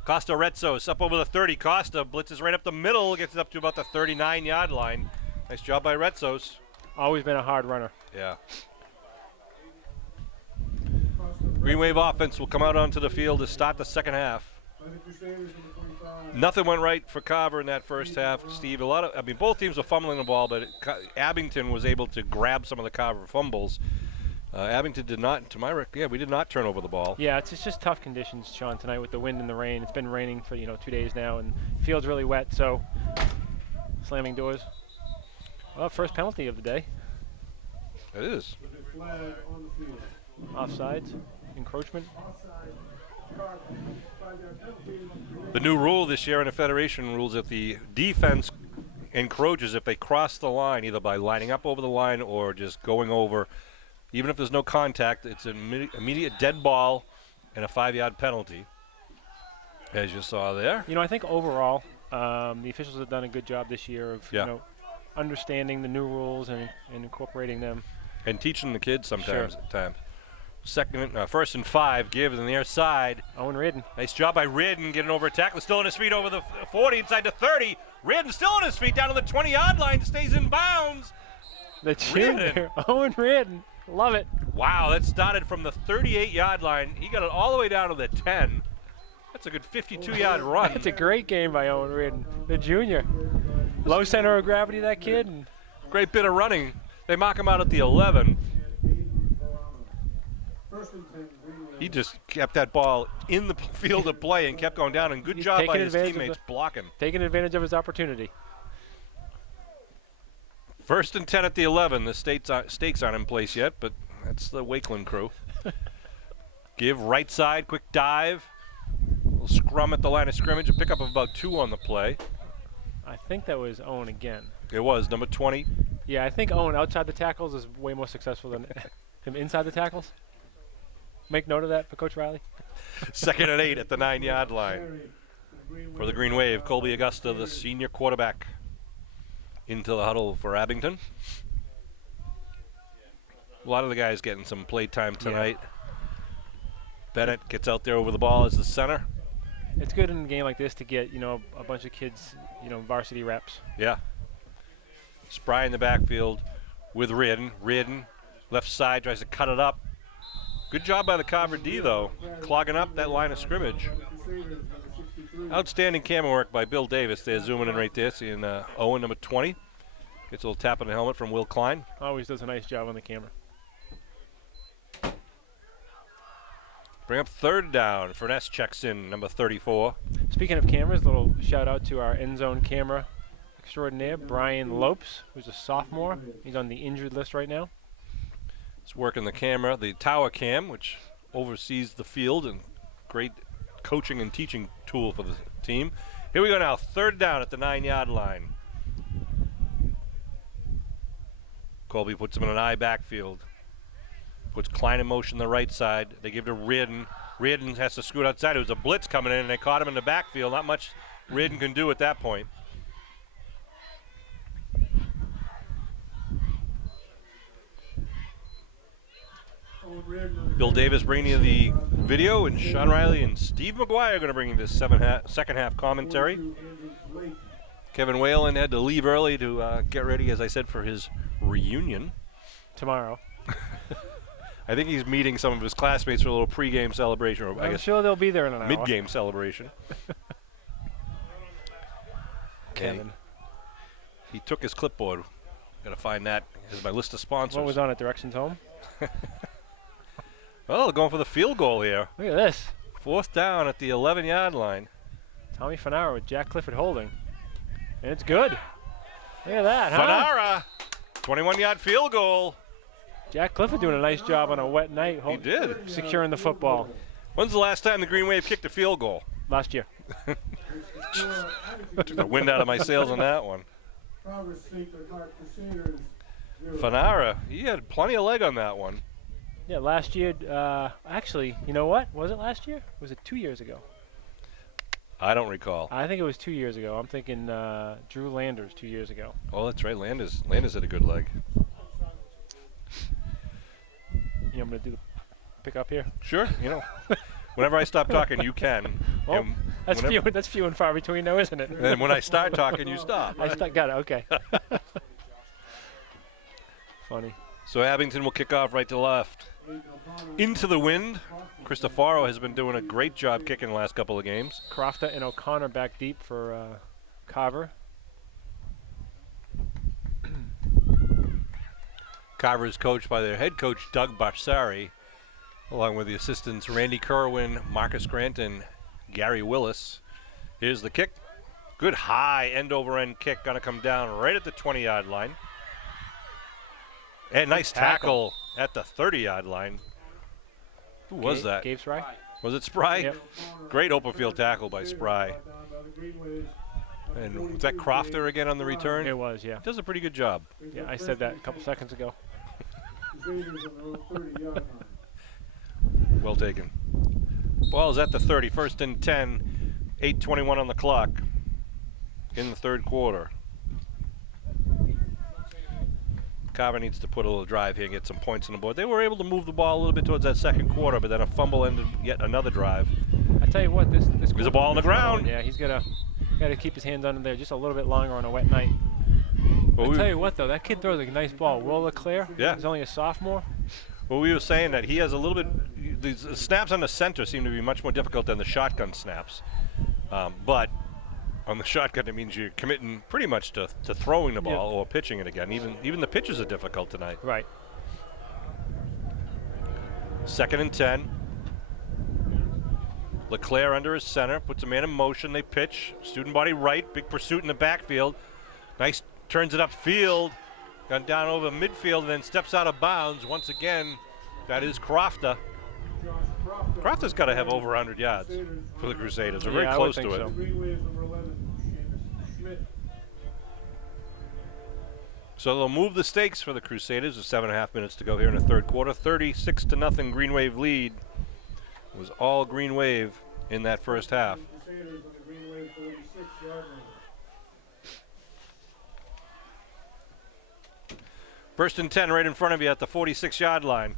Costa Retzos up over the 30. Costa blitzes right up the middle, gets it up to about the 39-yard line. Nice job by Retzos. Always been a hard runner. Yeah. Green Wave offense will come out onto the field to start the second half. Nothing went right for Carver in that first half, Steve. Both teams were fumbling the ball, but Abington was able to grab some of the Carver fumbles. Abington did not, we did not turn over the ball. Yeah, it's just tough conditions, Sean, tonight with the wind and the rain. It's been raining for 2 days now, and the field's really wet, so slamming doors. Well, first penalty of the day. It is. Offsides, encroachment. The new rule this year in the Federation rules if the defense encroaches, if they cross the line, either by lining up over the line or just going over, even if there's no contact, it's an immediate dead ball and a 5-yard penalty, as you saw there. I think overall, the officials have done a good job this year of understanding the new rules and incorporating them. And teaching the kids sometimes Sure. at times. First and 5, Gibbs on the near side. Owen Reardon. Nice job by Reardon getting over a tackle. Still on his feet over the 40, inside the 30. Reardon still on his feet down to the 20-yard line, stays in bounds. The junior, Owen Reardon. Love it. Wow, that started from the 38-yard line. He got it all the way down to the 10. That's a good 52-yard run. That's a great game by Owen Reardon, the junior. Low center of gravity, that kid. And great bit of running. They mark him out at the 11. He just kept that ball in the field of play and kept going down, and good He's job by taking his advantage of teammates blocking. taking advantage of his opportunity. First and 10 at the 11. The stakes aren't in place yet, but that's the Wakeland crew. Give right side, quick dive. Little scrum at the line of scrimmage, a pickup of about 2 on the play. I think that was Owen again. It was number 20. Yeah, I think Owen outside the tackles is way more successful than him inside the tackles. Make note of that for Coach Riley. Second and 8 at the 9-yard line. For the Green Wave, Colby Augusta, the senior quarterback, into the huddle for Abington. A lot of the guys getting some play time tonight. Yeah. Bennett gets out there over the ball as the center. It's good in a game like this to get, a bunch of kids, varsity reps. Yeah. Spry in the backfield with Reardon. Reardon, left side, tries to cut it up. Good job by the Carver D, though, clogging up that line of scrimmage. Outstanding camera work by Bill Davis. They're zooming in right there, seeing Owen, number 20. Gets a little tap on the helmet from Will Klein. Always does a nice job on the camera. Bring up third down. Furness checks in, number 34. Speaking of cameras, a little shout out to our end zone camera extraordinaire, Brian Lopes, who's a sophomore. He's on the injured list right now. He's working the camera, the tower cam, which oversees the field, and great coaching and teaching tool for the team. Here we go now, third down at the 9-yard line. Colby puts him in an I backfield. Puts Klein in motion the right side. They give to Reardon. Reardon has to scoot outside. It was a blitz coming in, and they caught him in the backfield. Not much Reardon can do at that point. Bill Davis bringing you the video, and Sean Riley and Steve McGuire are going to bring you this second half commentary. Kevin Whalen had to leave early to get ready, as I said, for his reunion. Tomorrow. I think he's meeting some of his classmates for a little pregame celebration, or I guess sure they'll be there in an hour. Mid-game celebration. Kevin. He took his clipboard Gotta find that as my list of sponsors. What was on it? Directions home? Well, they're going for the field goal here. Look at this. 4th down at the 11-yard line. Tommy Fanara with Jack Clifford holding. And it's good. Look at that, huh? Fanara, 21-yard field goal. Jack Clifford doing a nice job on a wet night. He did. Securing the football. When's the last time the Green Wave kicked a field goal? Last year. Took the wind out of my sails on that one. Carver Sacred Heart Crusaders. 0. Fanara, he had plenty of leg on that one. Yeah, last year. Actually, you know what? Was it last year? Was it 2 years ago? I don't recall. I think it was 2 years ago. I'm thinking Drew Landers 2 years ago. Oh, that's right. Landers had a good leg. You know, I'm going to do the pick up here. Sure. Whenever I stop talking, you can. Well, And that's few and far between, though, isn't it? And when I start talking, you stop. Got it. Okay. Funny. So Abington will kick off right to left. Into the wind. Cristoforo has been doing a great job kicking the last couple of games. Crofta and O'Connor back deep for Carver. Carver is coached by their head coach, Doug Barsari, along with the assistants Randy Kerwin, Marcus Grant, and Gary Willis. Here's the kick. Good high end-over-end kick. Going to come down right at the 20-yard line. And nice tackle at the 30-yard line. Who was that? Gabe Spry. Was it Spry? Yep. Great open field tackle by Spry. And was that Crofter again on the return? It was, yeah. Does a pretty good job. Yeah, I said that a couple seconds ago. Well taken. Ball is at the 30, 1st and 10, 8:21 on the clock in the third quarter. Carver needs to put a little drive here and get some points on the board. They were able to move the ball a little bit towards that second quarter, but then a fumble ended yet another drive. I tell you what, this There's a ball on the ground. Yeah, he's got to keep his hands under there just a little bit longer on a wet night. Well, I tell you what, though, that kid throws a nice ball. Will LeClaire, Yeah. he's only a sophomore. Well, we were saying that he has a little bit. The snaps on the center seem to be much more difficult than the shotgun snaps. But on the shotgun, it means you're committing pretty much to throwing the ball or pitching it again. Even the pitches are difficult tonight. Right. 2nd and 10. LeClaire under his center, puts a man in motion. They pitch. Student body right. Big pursuit in the backfield. Nice, turns it upfield. Gone down over midfield and then steps out of bounds. Once again, that is Crofta. Crofta's got to have over 100 yards for the Crusaders. They're very I close would to think it. so. Green Waves number 11, Seamus Schmidt. So they'll move the stakes for the Crusaders with 7.5 minutes to go here in the third quarter. 36-0 Green Wave lead. It was all Green Wave in that first half. Crusaders on the Green Wave 46-yard line. 1st and 10 right in front of you at the 46-yard line.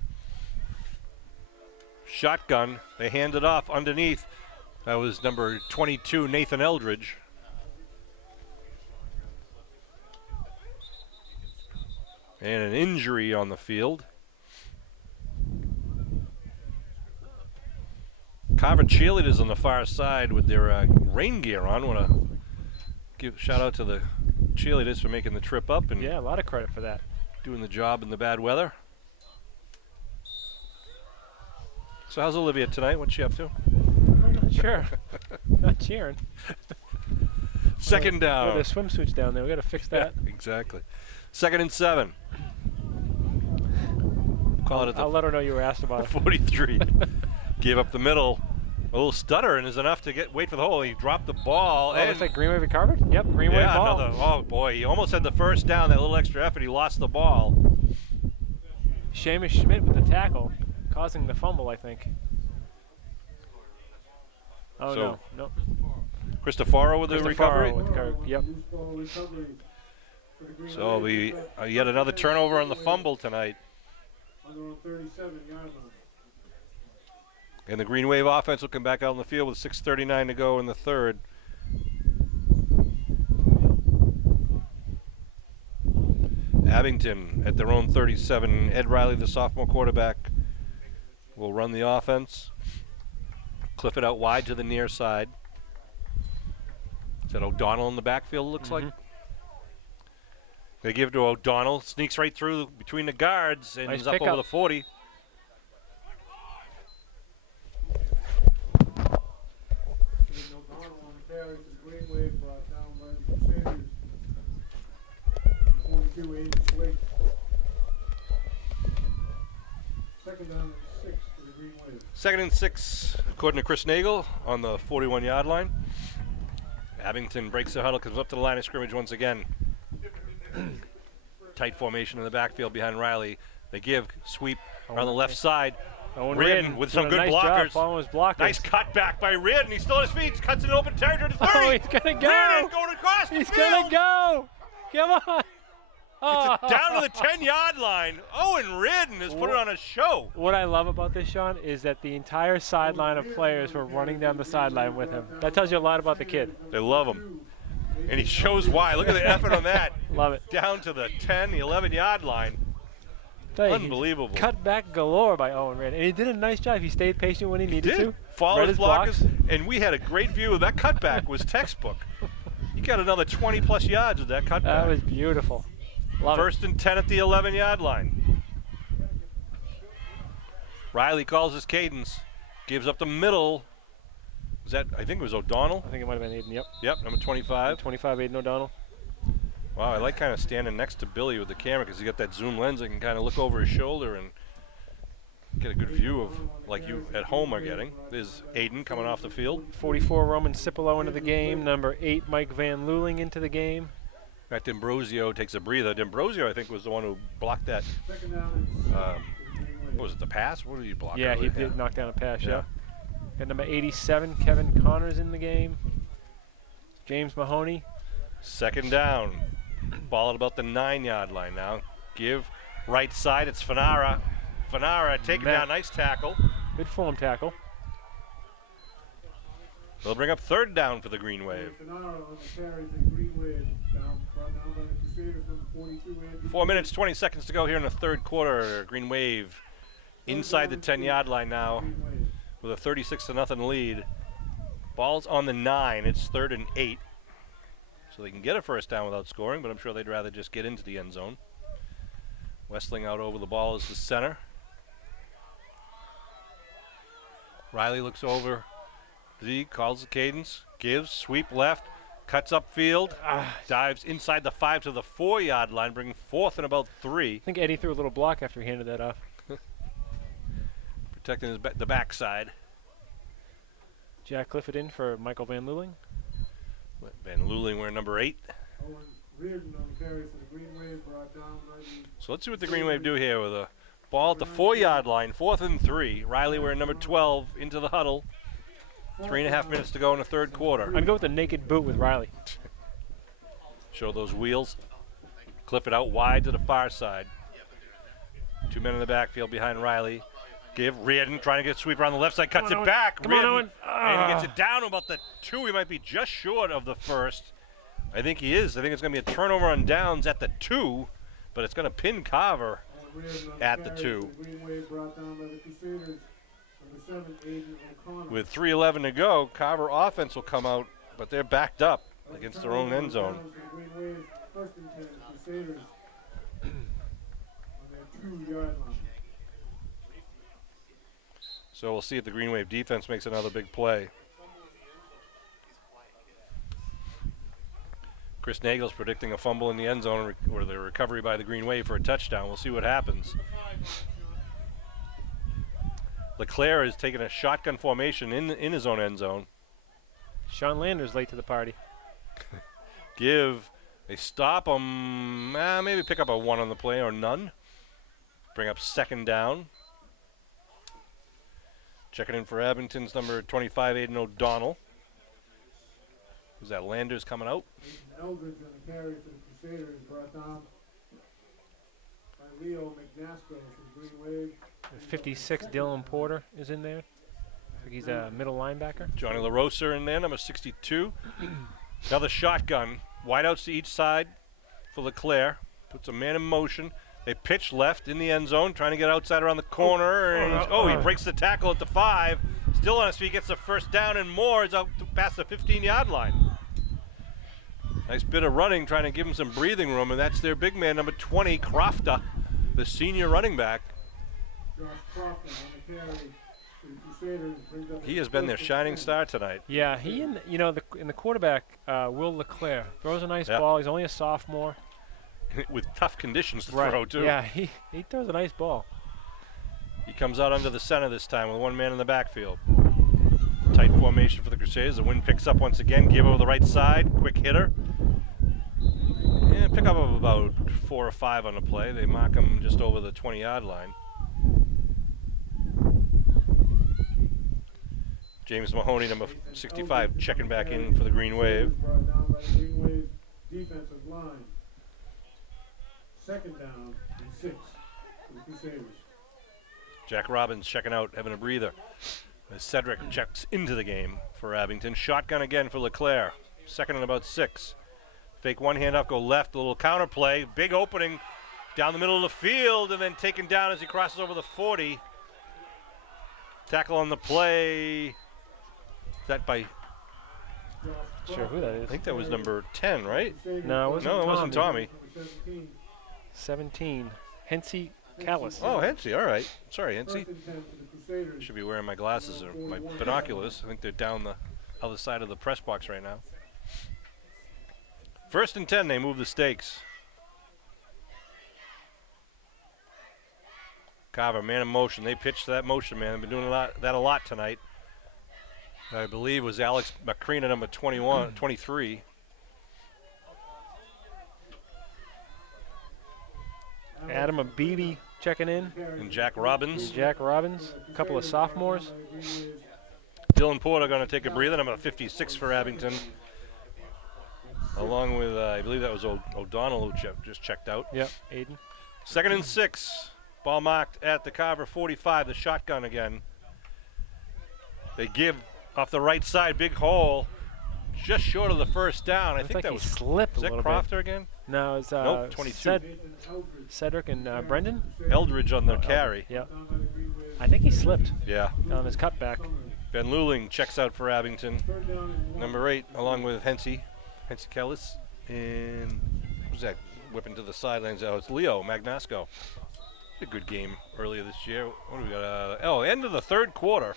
Shotgun. They hand it off underneath. That was number 22, Nathan Eldridge. And an injury on the field. Carver cheerleaders on the far side with their rain gear on. Want to give a shout out to the cheerleaders for making the trip up and Yeah, a lot of credit for that. doing the job in the bad weather. So how's Olivia tonight? What's she up to? I'm not sure. Not cheering. 2nd down. Oh, there's swimsuits down there. We got to fix that. Yeah, exactly. 2nd and 7. Call it at I'll the let her know you were asked about it. 43. Gave up the middle. A little stutter and is enough to wait for the hole. He dropped the ball. Oh, and looks like Green Wave at Carver? Yep, Green Wave yeah, ball. oh boy, he almost had the first down. That little extra effort, he lost the ball. Seamus Schmidt with the tackle, causing the fumble, I think. Oh, So- no. Cristoforo with the recovery. With yep. Loose ball recovery for the Green So it'll Wave. be yet another turnover on the fumble tonight. On their own 37-yard line. And the Green Wave offense will come back out on the field with 6:39 to go in the third. Abington at their own 37. Ed Riley, the sophomore quarterback, will run the offense. Clifford out wide to the near side. Is that O'Donnell in the backfield, looks like? They give to O'Donnell. Sneaks right through between the guards and Nice is up pickup. over the 40. Aiden O'Donnell on the carry for the Green Wave, brought down by the Crusaders. 42, Aiden Blake. Second down and 6 for the Green Wave. 2nd and 6, according to Chris Nagel, on the 41-yard line. Abington breaks the huddle, comes up to the line of scrimmage once again. Tight formation in the backfield behind Riley. They give sweep on the left side. Owen Reardon with some doing a good nice job blockers. following his blockers. Nice cutback by Reardon. He's still on his feet. Cuts in open territory to 30. Oh, he's gonna go. Reardon going across the He's field. gonna go. Come on. Oh. It's down to the 10-yard line. Owen Reardon is putting on a show. What I love about this, Sean, is that the entire sideline of players were running down the sideline with him. That tells you a lot about the kid. They love him. And he shows why. Look at the effort on that. Love it. Down to the 10, the 11-yard line. Tell you, Unbelievable. Cut back galore by Owen Reardon. And he did a nice job. He stayed patient when he needed to. Follow Read his blocks. blockers. And we had a great view of that cutback. Was textbook. You got another 20-plus yards with that cutback. That was beautiful. Love First and 10 at the 11-yard line. Riley calls his cadence. Gives up the middle. Was that, I think it was O'Donnell. it. I think it might have been Aiden. Yep. Yep, number 25. 25, Aiden O'Donnell. Wow, I like kind of standing next to Billy with the camera because he got that zoom lens that can kind of look over his shoulder and get a good view of like you at home are getting. There's Aiden coming off the field. 44, Roman Cipolo into the game. Number 8, Mike Van Luling into the game. In fact, D'Ambrosio takes a breather. D'Ambrosio, I think, was the one who blocked that. Second down and 6 for the Green Wave. What was it, the pass? What did he block? Yeah, he earlier? did knock down a pass, Yeah. yeah. Got number 87, Kevin Connors in the game. James Mahoney. Second down. Ball at about the 9-yard line now. Give right side. It's Fanara. Fanara taking Matt. down. Nice tackle. Good form tackle. They'll bring up 3rd down for the Green Wave. Fanaro on the carry for the Green Wave. Brought down by the Crusaders, number 42, Andrew 4 minutes, 20 seconds to go here in the 3rd quarter. Green Wave inside the 10-yard line now Green Wave. with a 36-0 lead. Ball's on the 9. It's 3rd and 8. So they can get a first down without scoring, but I'm sure they'd rather just get into the end zone. Westling out over the ball is the center. Riley looks over. Z calls the cadence, gives, sweep left, cuts upfield, dives inside the 5 to the 4-yard line, bringing 4th and about 3, I think Eddie threw a little block after he handed that off. protecting his the backside. Jack Clifford in for Michael Van Luling. Van Luling wearing number 8. Owen Reardon on the carry for the Green Wave, brought down by the So let's see what the Green Wave do here with a ball at the 4-yard line, 4th and 3. Riley wearing number 12 into the huddle. 3.5 minutes to go in the 3rd quarter. I'm going to go with the naked boot with Riley. Show those wheels. Clifford out wide to the far side. 2 men in the backfield behind Riley. Give Reardon trying to get a sweeper on the left side, cuts it Owen. back. Come on, Reardon, Owen. and he gets it down about the 2. He might be just short of the 1st. I think he is. I think it's going to be a turnover on downs at the 2, but it's going to pin Carver. Owen Reardon on At the carry 2. for the Green Wave, brought down by the Crusaders, number 7, Aiden O'Connor. With 3:11 to go, Carver offense will come out, but they're backed up against their own end zone. Green Wave, first and 10, Crusaders on their 2-yard line. So we'll see if the Green Wave defense makes another big play. Chris Nagel's predicting a fumble in the end zone or the recovery by the Green Wave for a touchdown. We'll see what happens. LeClaire is taking a shotgun formation in his own end zone. Sean Landers late to the party. Give. They stop him. Maybe pick up a 1 on the play or none. Bring up 2nd down. Checking in for Abington's number 25, Aiden O'Donnell. Is that Landers coming out? Aiden Eldridge on the carry for the Crusaders, brought down by Leo McNasco from Green Wave. 56, Dylan Porter is in there. I think he's a middle linebacker. Johnny LaRosa in there, number 62. Another shotgun. Wideouts to each side for LeClaire. Puts a man in motion. They pitch left in the end zone, trying to get outside around the corner. And he breaks the tackle at the 5. Still on his feet, gets the first down and more. Is out past the 15-yard line. Nice bit of running, trying to give him some breathing room, and that's their big man, number 20, Crofter, the senior running back. Josh Crawford on the carry for the Crusaders brings up He has been their shining star tonight. Yeah, he and in the quarterback, Will Leclerc throws a nice Yep. ball. He's only a sophomore. With tough conditions to Right. throw, too. Yeah, he throws a nice ball. He comes out under the center this time with one man in the backfield. Tight formation for the Crusaders. The wind picks up once again. Give over the right side. Quick hitter. Yeah, pick up of about 4 or 5 on the play. They mark him just over the 20-yard line. James Mahoney, number 65, checking back in for the Green Wave. Brought down by the Green Wave defensive line. Second down and 6 for the Crusaders. Jack Robbins checking out, having a breather. As Cedric checks into the game for Abington. Shotgun again for Leclerc. Second and about 6. Fake one handoff, go left, a little counter play. Big opening down the middle of the field, and then taken down as he crosses over the 40. Tackle on the play. Is that by, Sure who that I is. think that was number 10, right? No, it wasn't No, it wasn't Tommy. Number 17. 17. Hensey Callis. Oh, Hensey, all right. Sorry, Hensey. First and 10 for the Crusaders. Should be wearing my glasses or my binoculars. I think they're down the other side of the press box right now. First and 10, they move the stakes. Carver, man in motion. They pitched that motion, man. They've been doing that a lot tonight. I believe it was Alex Macrina, number 23. Adam Abebe checking in. And Jack Robbins. Jack Robbins. A couple of sophomores. Dylan Porter going to take a breather, number 56 for Abington. Along with, I believe that was O'Donnell who just checked out. Yep, Aiden. Second and 6. Ball marked at the Carver 45, the shotgun again. They give off the right side, big hole, just short of the first down. I Looks think like that he was slipped a is that little Crofter again? bit. No, it's Nope, 22. Cedric and Brendan. Eldridge on the carry. Yeah, I think he slipped Yeah. on his cutback. Ben Luling checks out for Abington. Third down and 1. Number 8, along with Hensey Kellis. And who's that whipping to the sidelines? Oh, it's Leo Magnasco. A good game earlier this year. What do we got? End of the third quarter.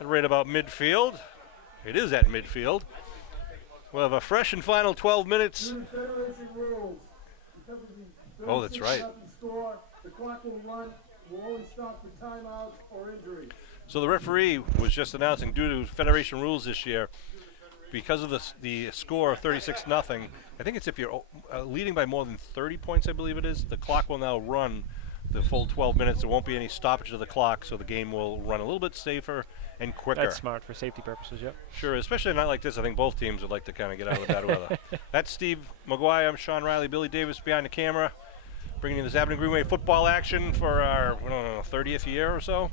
Right about midfield. It is at midfield. We'll have a fresh and final 12 minutes. Federation rules. Because of the Oh, that's right. 36-0 score, the clock will run. Will only stop for timeout or injury. So the referee was just announcing, due to Federation rules this year, because of the score of 36-0, I think it's if you're leading by more than 30 points, I believe it is, the clock will now run the full 12 minutes. There won't be any stoppage of the clock, so the game will run a little bit safer and quicker. That's smart for safety purposes, yep. Sure, especially a night like this, I think both teams would like to kind of get out of the bad weather. That's Steve McGuire. I'm Sean Riley. Billy Davis behind the camera, bringing you this Abington Greenway football action for our 30th year or so.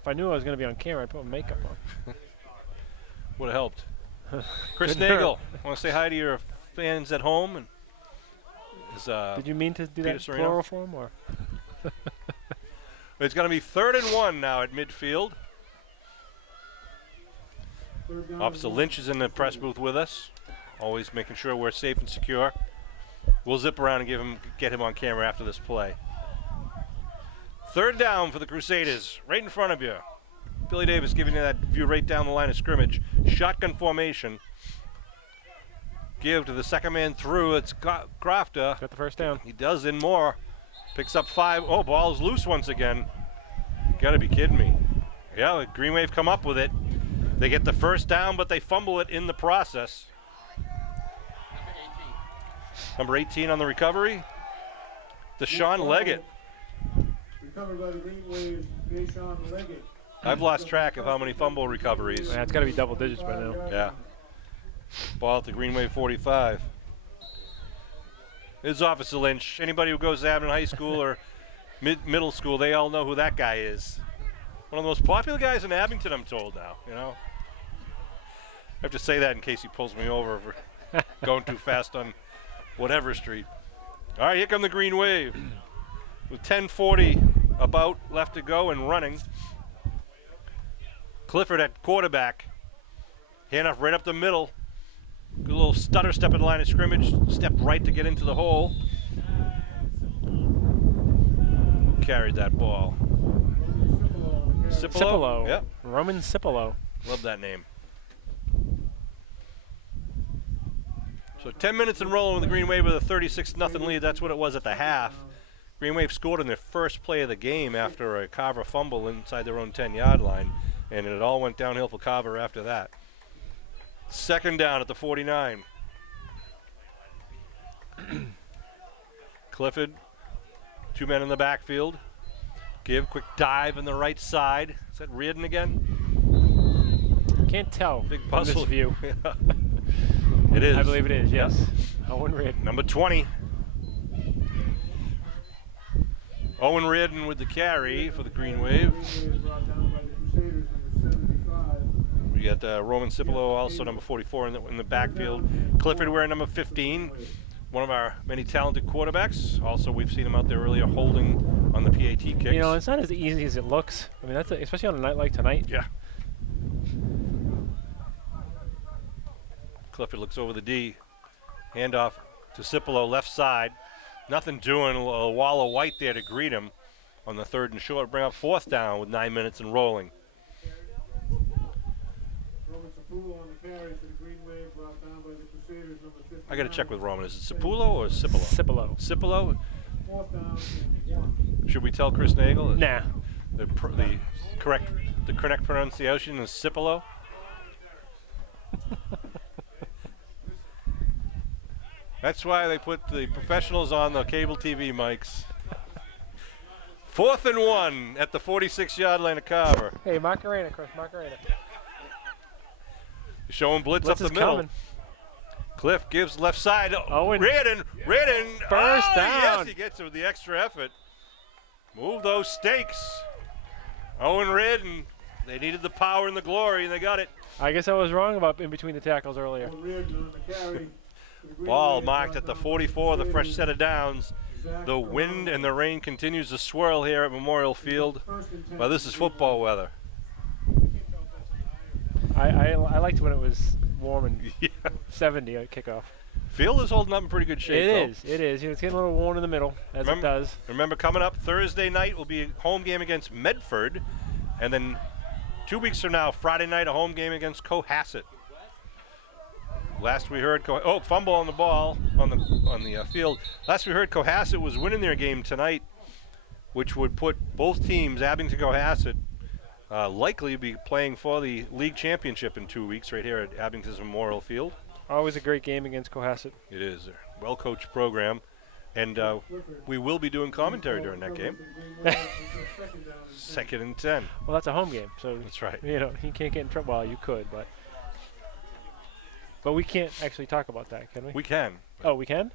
If I knew I was going to be on camera, I'd put my makeup on. Would have helped. Chris Good nerve. Nagel, want to say hi to your fans at home? And Did you mean to do Peter that Sereno? plural form, or? It's going to be 3rd and 1 now at midfield. Third down Officer and Lynch is in the press booth with us, always making sure we're safe and secure. We'll zip around and get him on camera after this play. 3rd down for the Crusaders, right in front of you. Billy Davis giving you that view right down the line of scrimmage. Shotgun formation. Give to the second man through. It's Crofter. Got the first down. He does in more. Picks up 5. Oh, ball is loose once again. You gotta be kidding me. Yeah, the Green Wave come up with it. They get the first down, but they fumble it in the process. Number 18 on the recovery. Deshaun Leggett. recovered by the Green Wave's Deshaun Leggett. I've lost track of how many fumble recoveries. Yeah, it's got to be double digits by now. Yeah. Ball at the Greenway 45. This is Officer Lynch. Anybody who goes to Abington High School or middle school, they all know who that guy is. One of the most popular guys in Abington, I'm told now, you know. I have to say that in case he pulls me over for going too fast on whatever street. All right, here come the Green Wave. With 10:40 about left to go and running. Clifford at quarterback. Handoff right up the middle. Good little stutter step at the line of scrimmage. Stepped right to get into the hole. Who carried that ball? Cipolo? Cipolo. Yep. Roman Cipolo. Love that name. So 10 minutes and rolling with the Green Wave with a 36-0 lead. That's what it was at the half. Green Wave scored on their first play of the game after a Carver fumble inside their own 10-yard line, and it all went downhill for Carver after that. Second down at the 49. Clifford, 2 men in the backfield. Give, quick dive in the right side. Is that Reardon again? Can't tell. Big from puzzle. this view. It is. I believe it is, yes. Owen Reardon. Number 20. Owen Reardon with the carry for the Green Wave. Brought down by the Crusaders, number 75. We got Roman Cipolo, also number 44 in the backfield. Clifford wearing number 15, one of our many talented quarterbacks. Also, we've seen him out there earlier holding on the PAT kicks. You know, it's not as easy as it looks. I mean, especially on a night like tonight. Yeah. Clifford looks over the D. Handoff to Cipolo, left side. Nothing doing. A wall of white there to greet him on the 3rd and short. Bring up 4th down with 9 minutes and rolling. Roman Sapulo on the carry for the Green Wave, brought down by the Crusaders, number 59. I got to check with Roman. Is it Sapulo or Cipolo? Cipolo. Cipolo? 4th down and 1. Should we tell Chris Nagel? Nah. The correct pronunciation is Cipolo. That's why they put the professionals on the cable TV mics. 4th and 1 at the 46-yard line of Carver. Hey, Macarena, Chris, Macarena. Showing blitz up Blitz the is middle. coming. Cliff gives left side. Owen. Reardon. First Oh, down. yes, he gets it with the extra effort. Move those stakes. Owen Reardon. They needed the power and the glory, and they got it. I guess I was wrong about in between the tackles earlier. Reardon on the carry. for the Green Ball Wave, marked brought at the down by 44, the fresh Crusaders. set of downs. Zach The wind and the rain continues to swirl here at Memorial Field. First and 10 But this for is the Green football Wave. weather. I liked when it was warm and Yeah. 70 at kickoff. Field is holding up in pretty good shape, though. It is. You know, it's getting a little warm in the middle, as it does. Remember, coming up Thursday night will be a home game against Medford, and then 2 weeks from now, Friday night, a home game against Cohasset. Last we heard, fumble on the ball on the field. Last we heard, Cohasset was winning their game tonight, which would put both teams, Abington, Cohasset, likely be playing for the league championship in 2 weeks right here at Abington's Memorial Field. Always a great game against Cohasset. It is a well-coached program, and we will be doing commentary during that game. Second and 10. Well, that's a home game, so That's right. you know he can't get in trouble. Well, you could, but we can't actually talk about that, can we? We can. Oh, we can.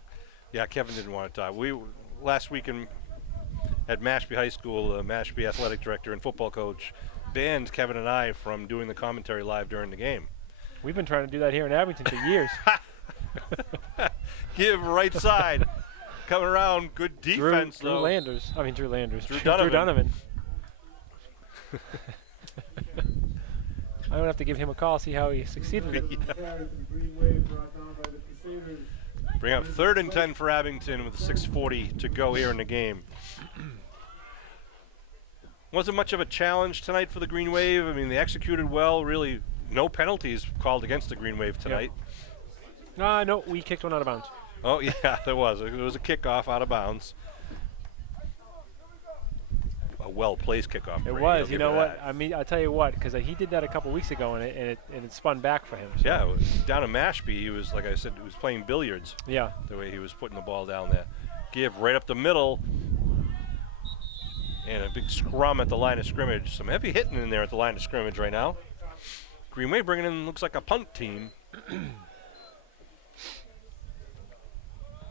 Yeah, Kevin didn't want to talk. Last week at Mashpee High School, the Mashpee athletic director and football coach banned Kevin and I from doing the commentary live during the game. We've been trying to do that here in Abington for years. Give right side. Coming around, good defense Drew though. Landers. I mean Drew Landers. Drew Donovan. I'm gonna have to give him a call, see how he succeeded. Yeah. Carry for the Green Wave, brought down by the Crusaders. Bring up 3rd and 10 for Abington with 6:40 to go here in the game. Wasn't much of a challenge tonight for the Green Wave. I mean, they executed well. Really, no penalties called against the Green Wave tonight. No, we kicked one out of bounds. Oh, yeah, there was. It was a kickoff out of bounds. A well-placed kickoff. It Brady, was. I'll You give know you what? that. I mean, I'll tell you what, because he did that a couple weeks ago, and it spun back for him. So. Yeah, it was down in Mashpee, he was, like I said, he was playing billiards Yeah. the way he was putting the ball down there. Give right up the middle. And a big scrum at the line of scrimmage. Some heavy hitting in there at the line of scrimmage right now. Green Wave bringing in, looks like a punt team.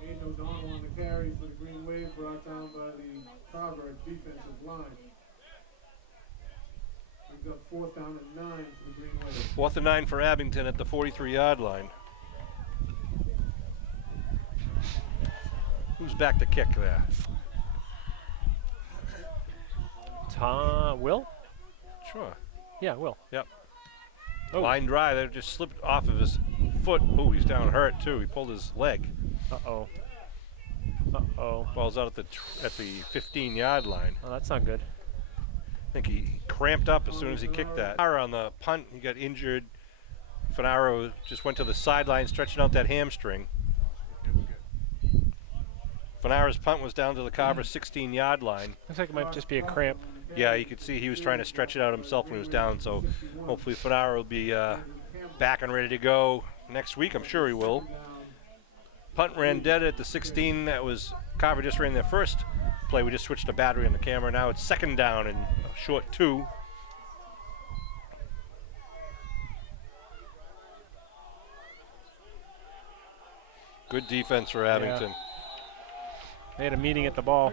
Aiden O'Donnell on the carry for the Green Wave, brought down by the Carver defensive line. We've got 4th down and 9 for the Green Wave. 4th and 9 for Abington at the 43-yard line. Who's back to kick there? Will? Sure. Yeah, Will. Yep. Oh. Line drive. That just slipped off of his foot. Oh, he's down hurt too. He pulled his leg. Uh-oh. Uh-oh. Ball's out at the 15-yard line. Oh, that's not good. I think he cramped up as soon as he kicked that. On the punt, he got injured. Finaro just went to the sideline, stretching out that hamstring. Finaro's punt was down to the Carver 16-yard line. Looks like it might just be a cramp. Yeah, you could see he was trying to stretch it out himself when he was down, so hopefully Finaro will be back and ready to go next week. I'm sure he will. Punt ran dead at the 16. That was Carver just ran their first play. We just switched the battery on the camera. Now it's second down and a short 2. Good defense for Abington. They had a meeting at the ball.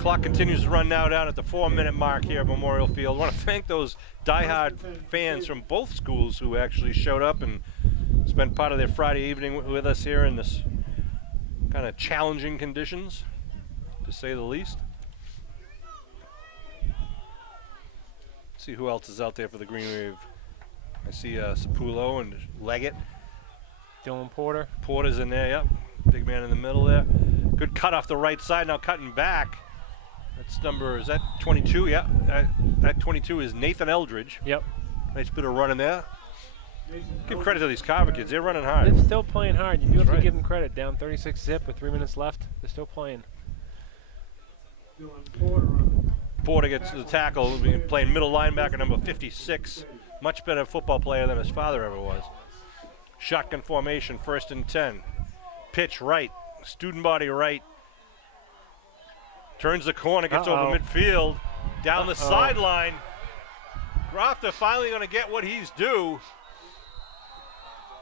Clock continues to run now down at the 4-minute mark here at Memorial Field. I want to thank those diehard fans from both schools who actually showed up and spent part of their Friday evening with us here in this kind of challenging conditions, to say the least. Let's see who else is out there for the Green Wave. I see Sapulo and Leggett. Dylan Porter. Porter's in there, yep. Big man in the middle there. Good cut off the right side, now cutting back. That's number, is that 22? Yeah, that 22 is Nathan Eldridge. Yep. Nice bit of running there. Give credit to these Carver kids, they're running hard. They're still playing hard. You do have That's to right. give them credit. Down 36-zip with 3 minutes left. They're still playing. Porter gets the tackle, playing middle linebacker number 56. Much better football player than his father ever was. Shotgun formation, 1st and 10. Pitch right, student body right. Turns the corner, gets over midfield, down the sideline. Crofter finally going to get what he's due.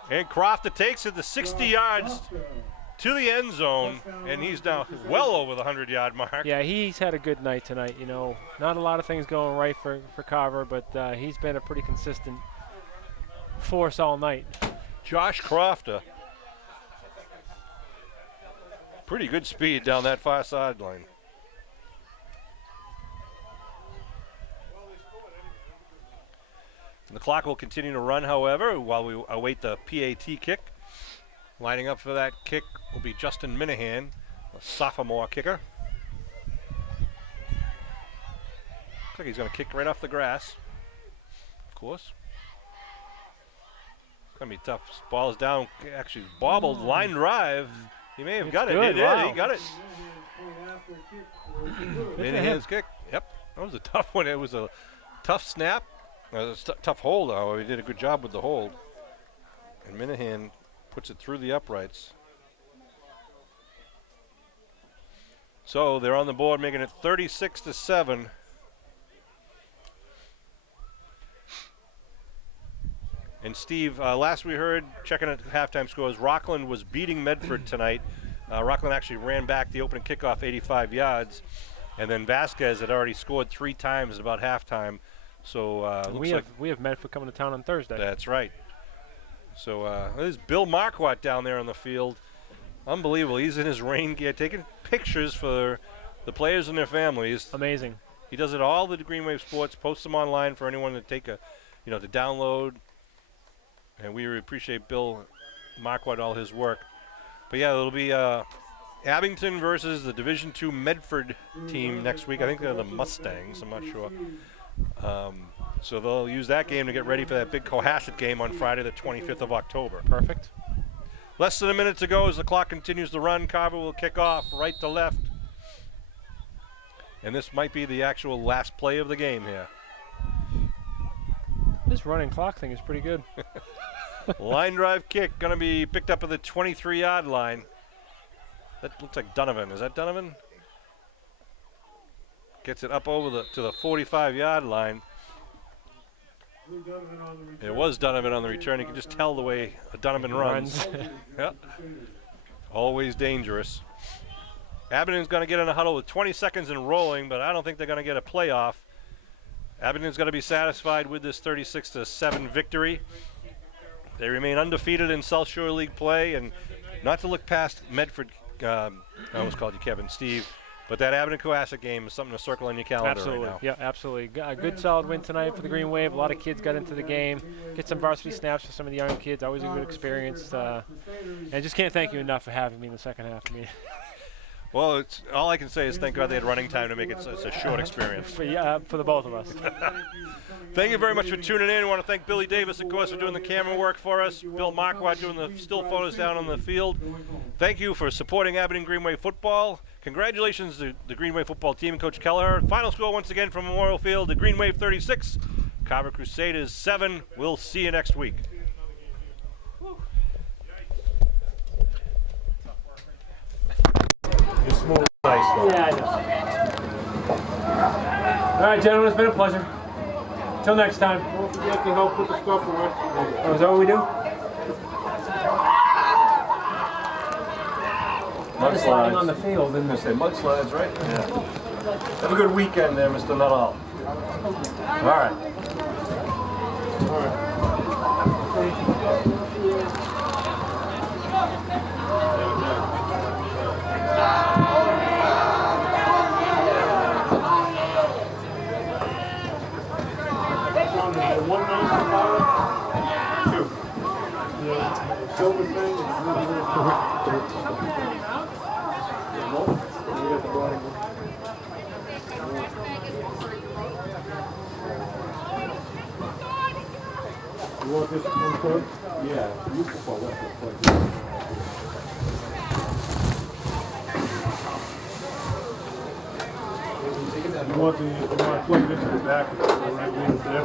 And Crofter takes it the 60 yards to the end zone, and he's now well over the 100-yard mark. Yeah, he's had a good night tonight. You know, not a lot of things going right for Carver, but he's been a pretty consistent force all night. Josh Crofter. Pretty good speed down that far sideline. And the clock will continue to run, however, while we await the PAT kick. Lining up for that kick will be Justin Minahan, a sophomore kicker. Looks like he's going to kick right off the grass, of course. It's going to be tough. Ball is down, actually bobbled, line drive. He may have got it. Good. He did. Wow. He got it. Minahan's kick. Yep, that was a tough one. It was a tough snap. It was a tough hold, though. He did a good job with the hold. And Minahan puts it through the uprights. So they're on the board, making it 36-7. And Steve, last we heard, checking at halftime scores, Rockland was beating Medford tonight. Rockland actually ran back the opening kickoff 85 yards. And then Vasquez had already scored 3 times at about halftime. So we have Medford coming to town on Thursday. That's right. So there's Bill Marquardt down there on the field. Unbelievable. He's in his rain gear taking pictures for the players and their families. Amazing. He does it all the Green Wave Sports, posts them online for anyone to take to download. And we appreciate Bill Marquardt, all his work. But yeah, it'll be Abington versus the Division II Medford team next week. I think they're the Mustangs. I'm not sure. So they'll use that game to get ready for that big Cohasset game on Friday, the 25th of October. Perfect. Less than a minute to go as the clock continues to run. Carver will kick off right to left. And this might be the actual last play of the game here. This running clock thing is pretty good. Line drive kick going to be picked up at the 23-yard line. That looks like Donovan. Is that Donovan? Gets it up over to the 45-yard line. It was Donovan on the return. You can just tell the way Donovan runs. Yep. Always dangerous. Abington's going to get in a huddle with 20 seconds and rolling, but I don't think they're going to get a playoff. Abington's going to be satisfied with this 36-7 victory. They remain undefeated in South Shore League play, and not to look past Medford. I almost called you Kevin. Steve. But that Abington-Cohasset game is something to circle on your calendar Absolutely. right now. Yeah, absolutely. A good solid win tonight for the Green Wave. A lot of kids got into the game. Get some varsity snaps for some of the young kids. Always a good experience. And I just can't thank you enough for having me in the second half. I mean, Well, it's all I can say is thank God they had running time to make it such a short experience. for the both of us. Thank you very much for tuning in. I want to thank Billy Davis, of course, for doing the camera work for us. Bill Marquardt doing the still photos down on the field. Thank you for supporting Abington Green Wave football. Congratulations to the Green Wave football team and Coach Kelleher. Final score once again from Memorial Field, the Green Wave 36, Carver Crusaders 7. We'll see you next week. Yeah, I know. All right, gentlemen, it's been a pleasure. Till next time. Don't forget to help put the stuff away. Oh, is that what we do? Sliding on the field and Say mudslides, right? Yeah. Have a good weekend there, Mr. Nuttall. All right. Silver thing. You want this one first? Yeah, you can pull that one. You want to plug it into the back, right there.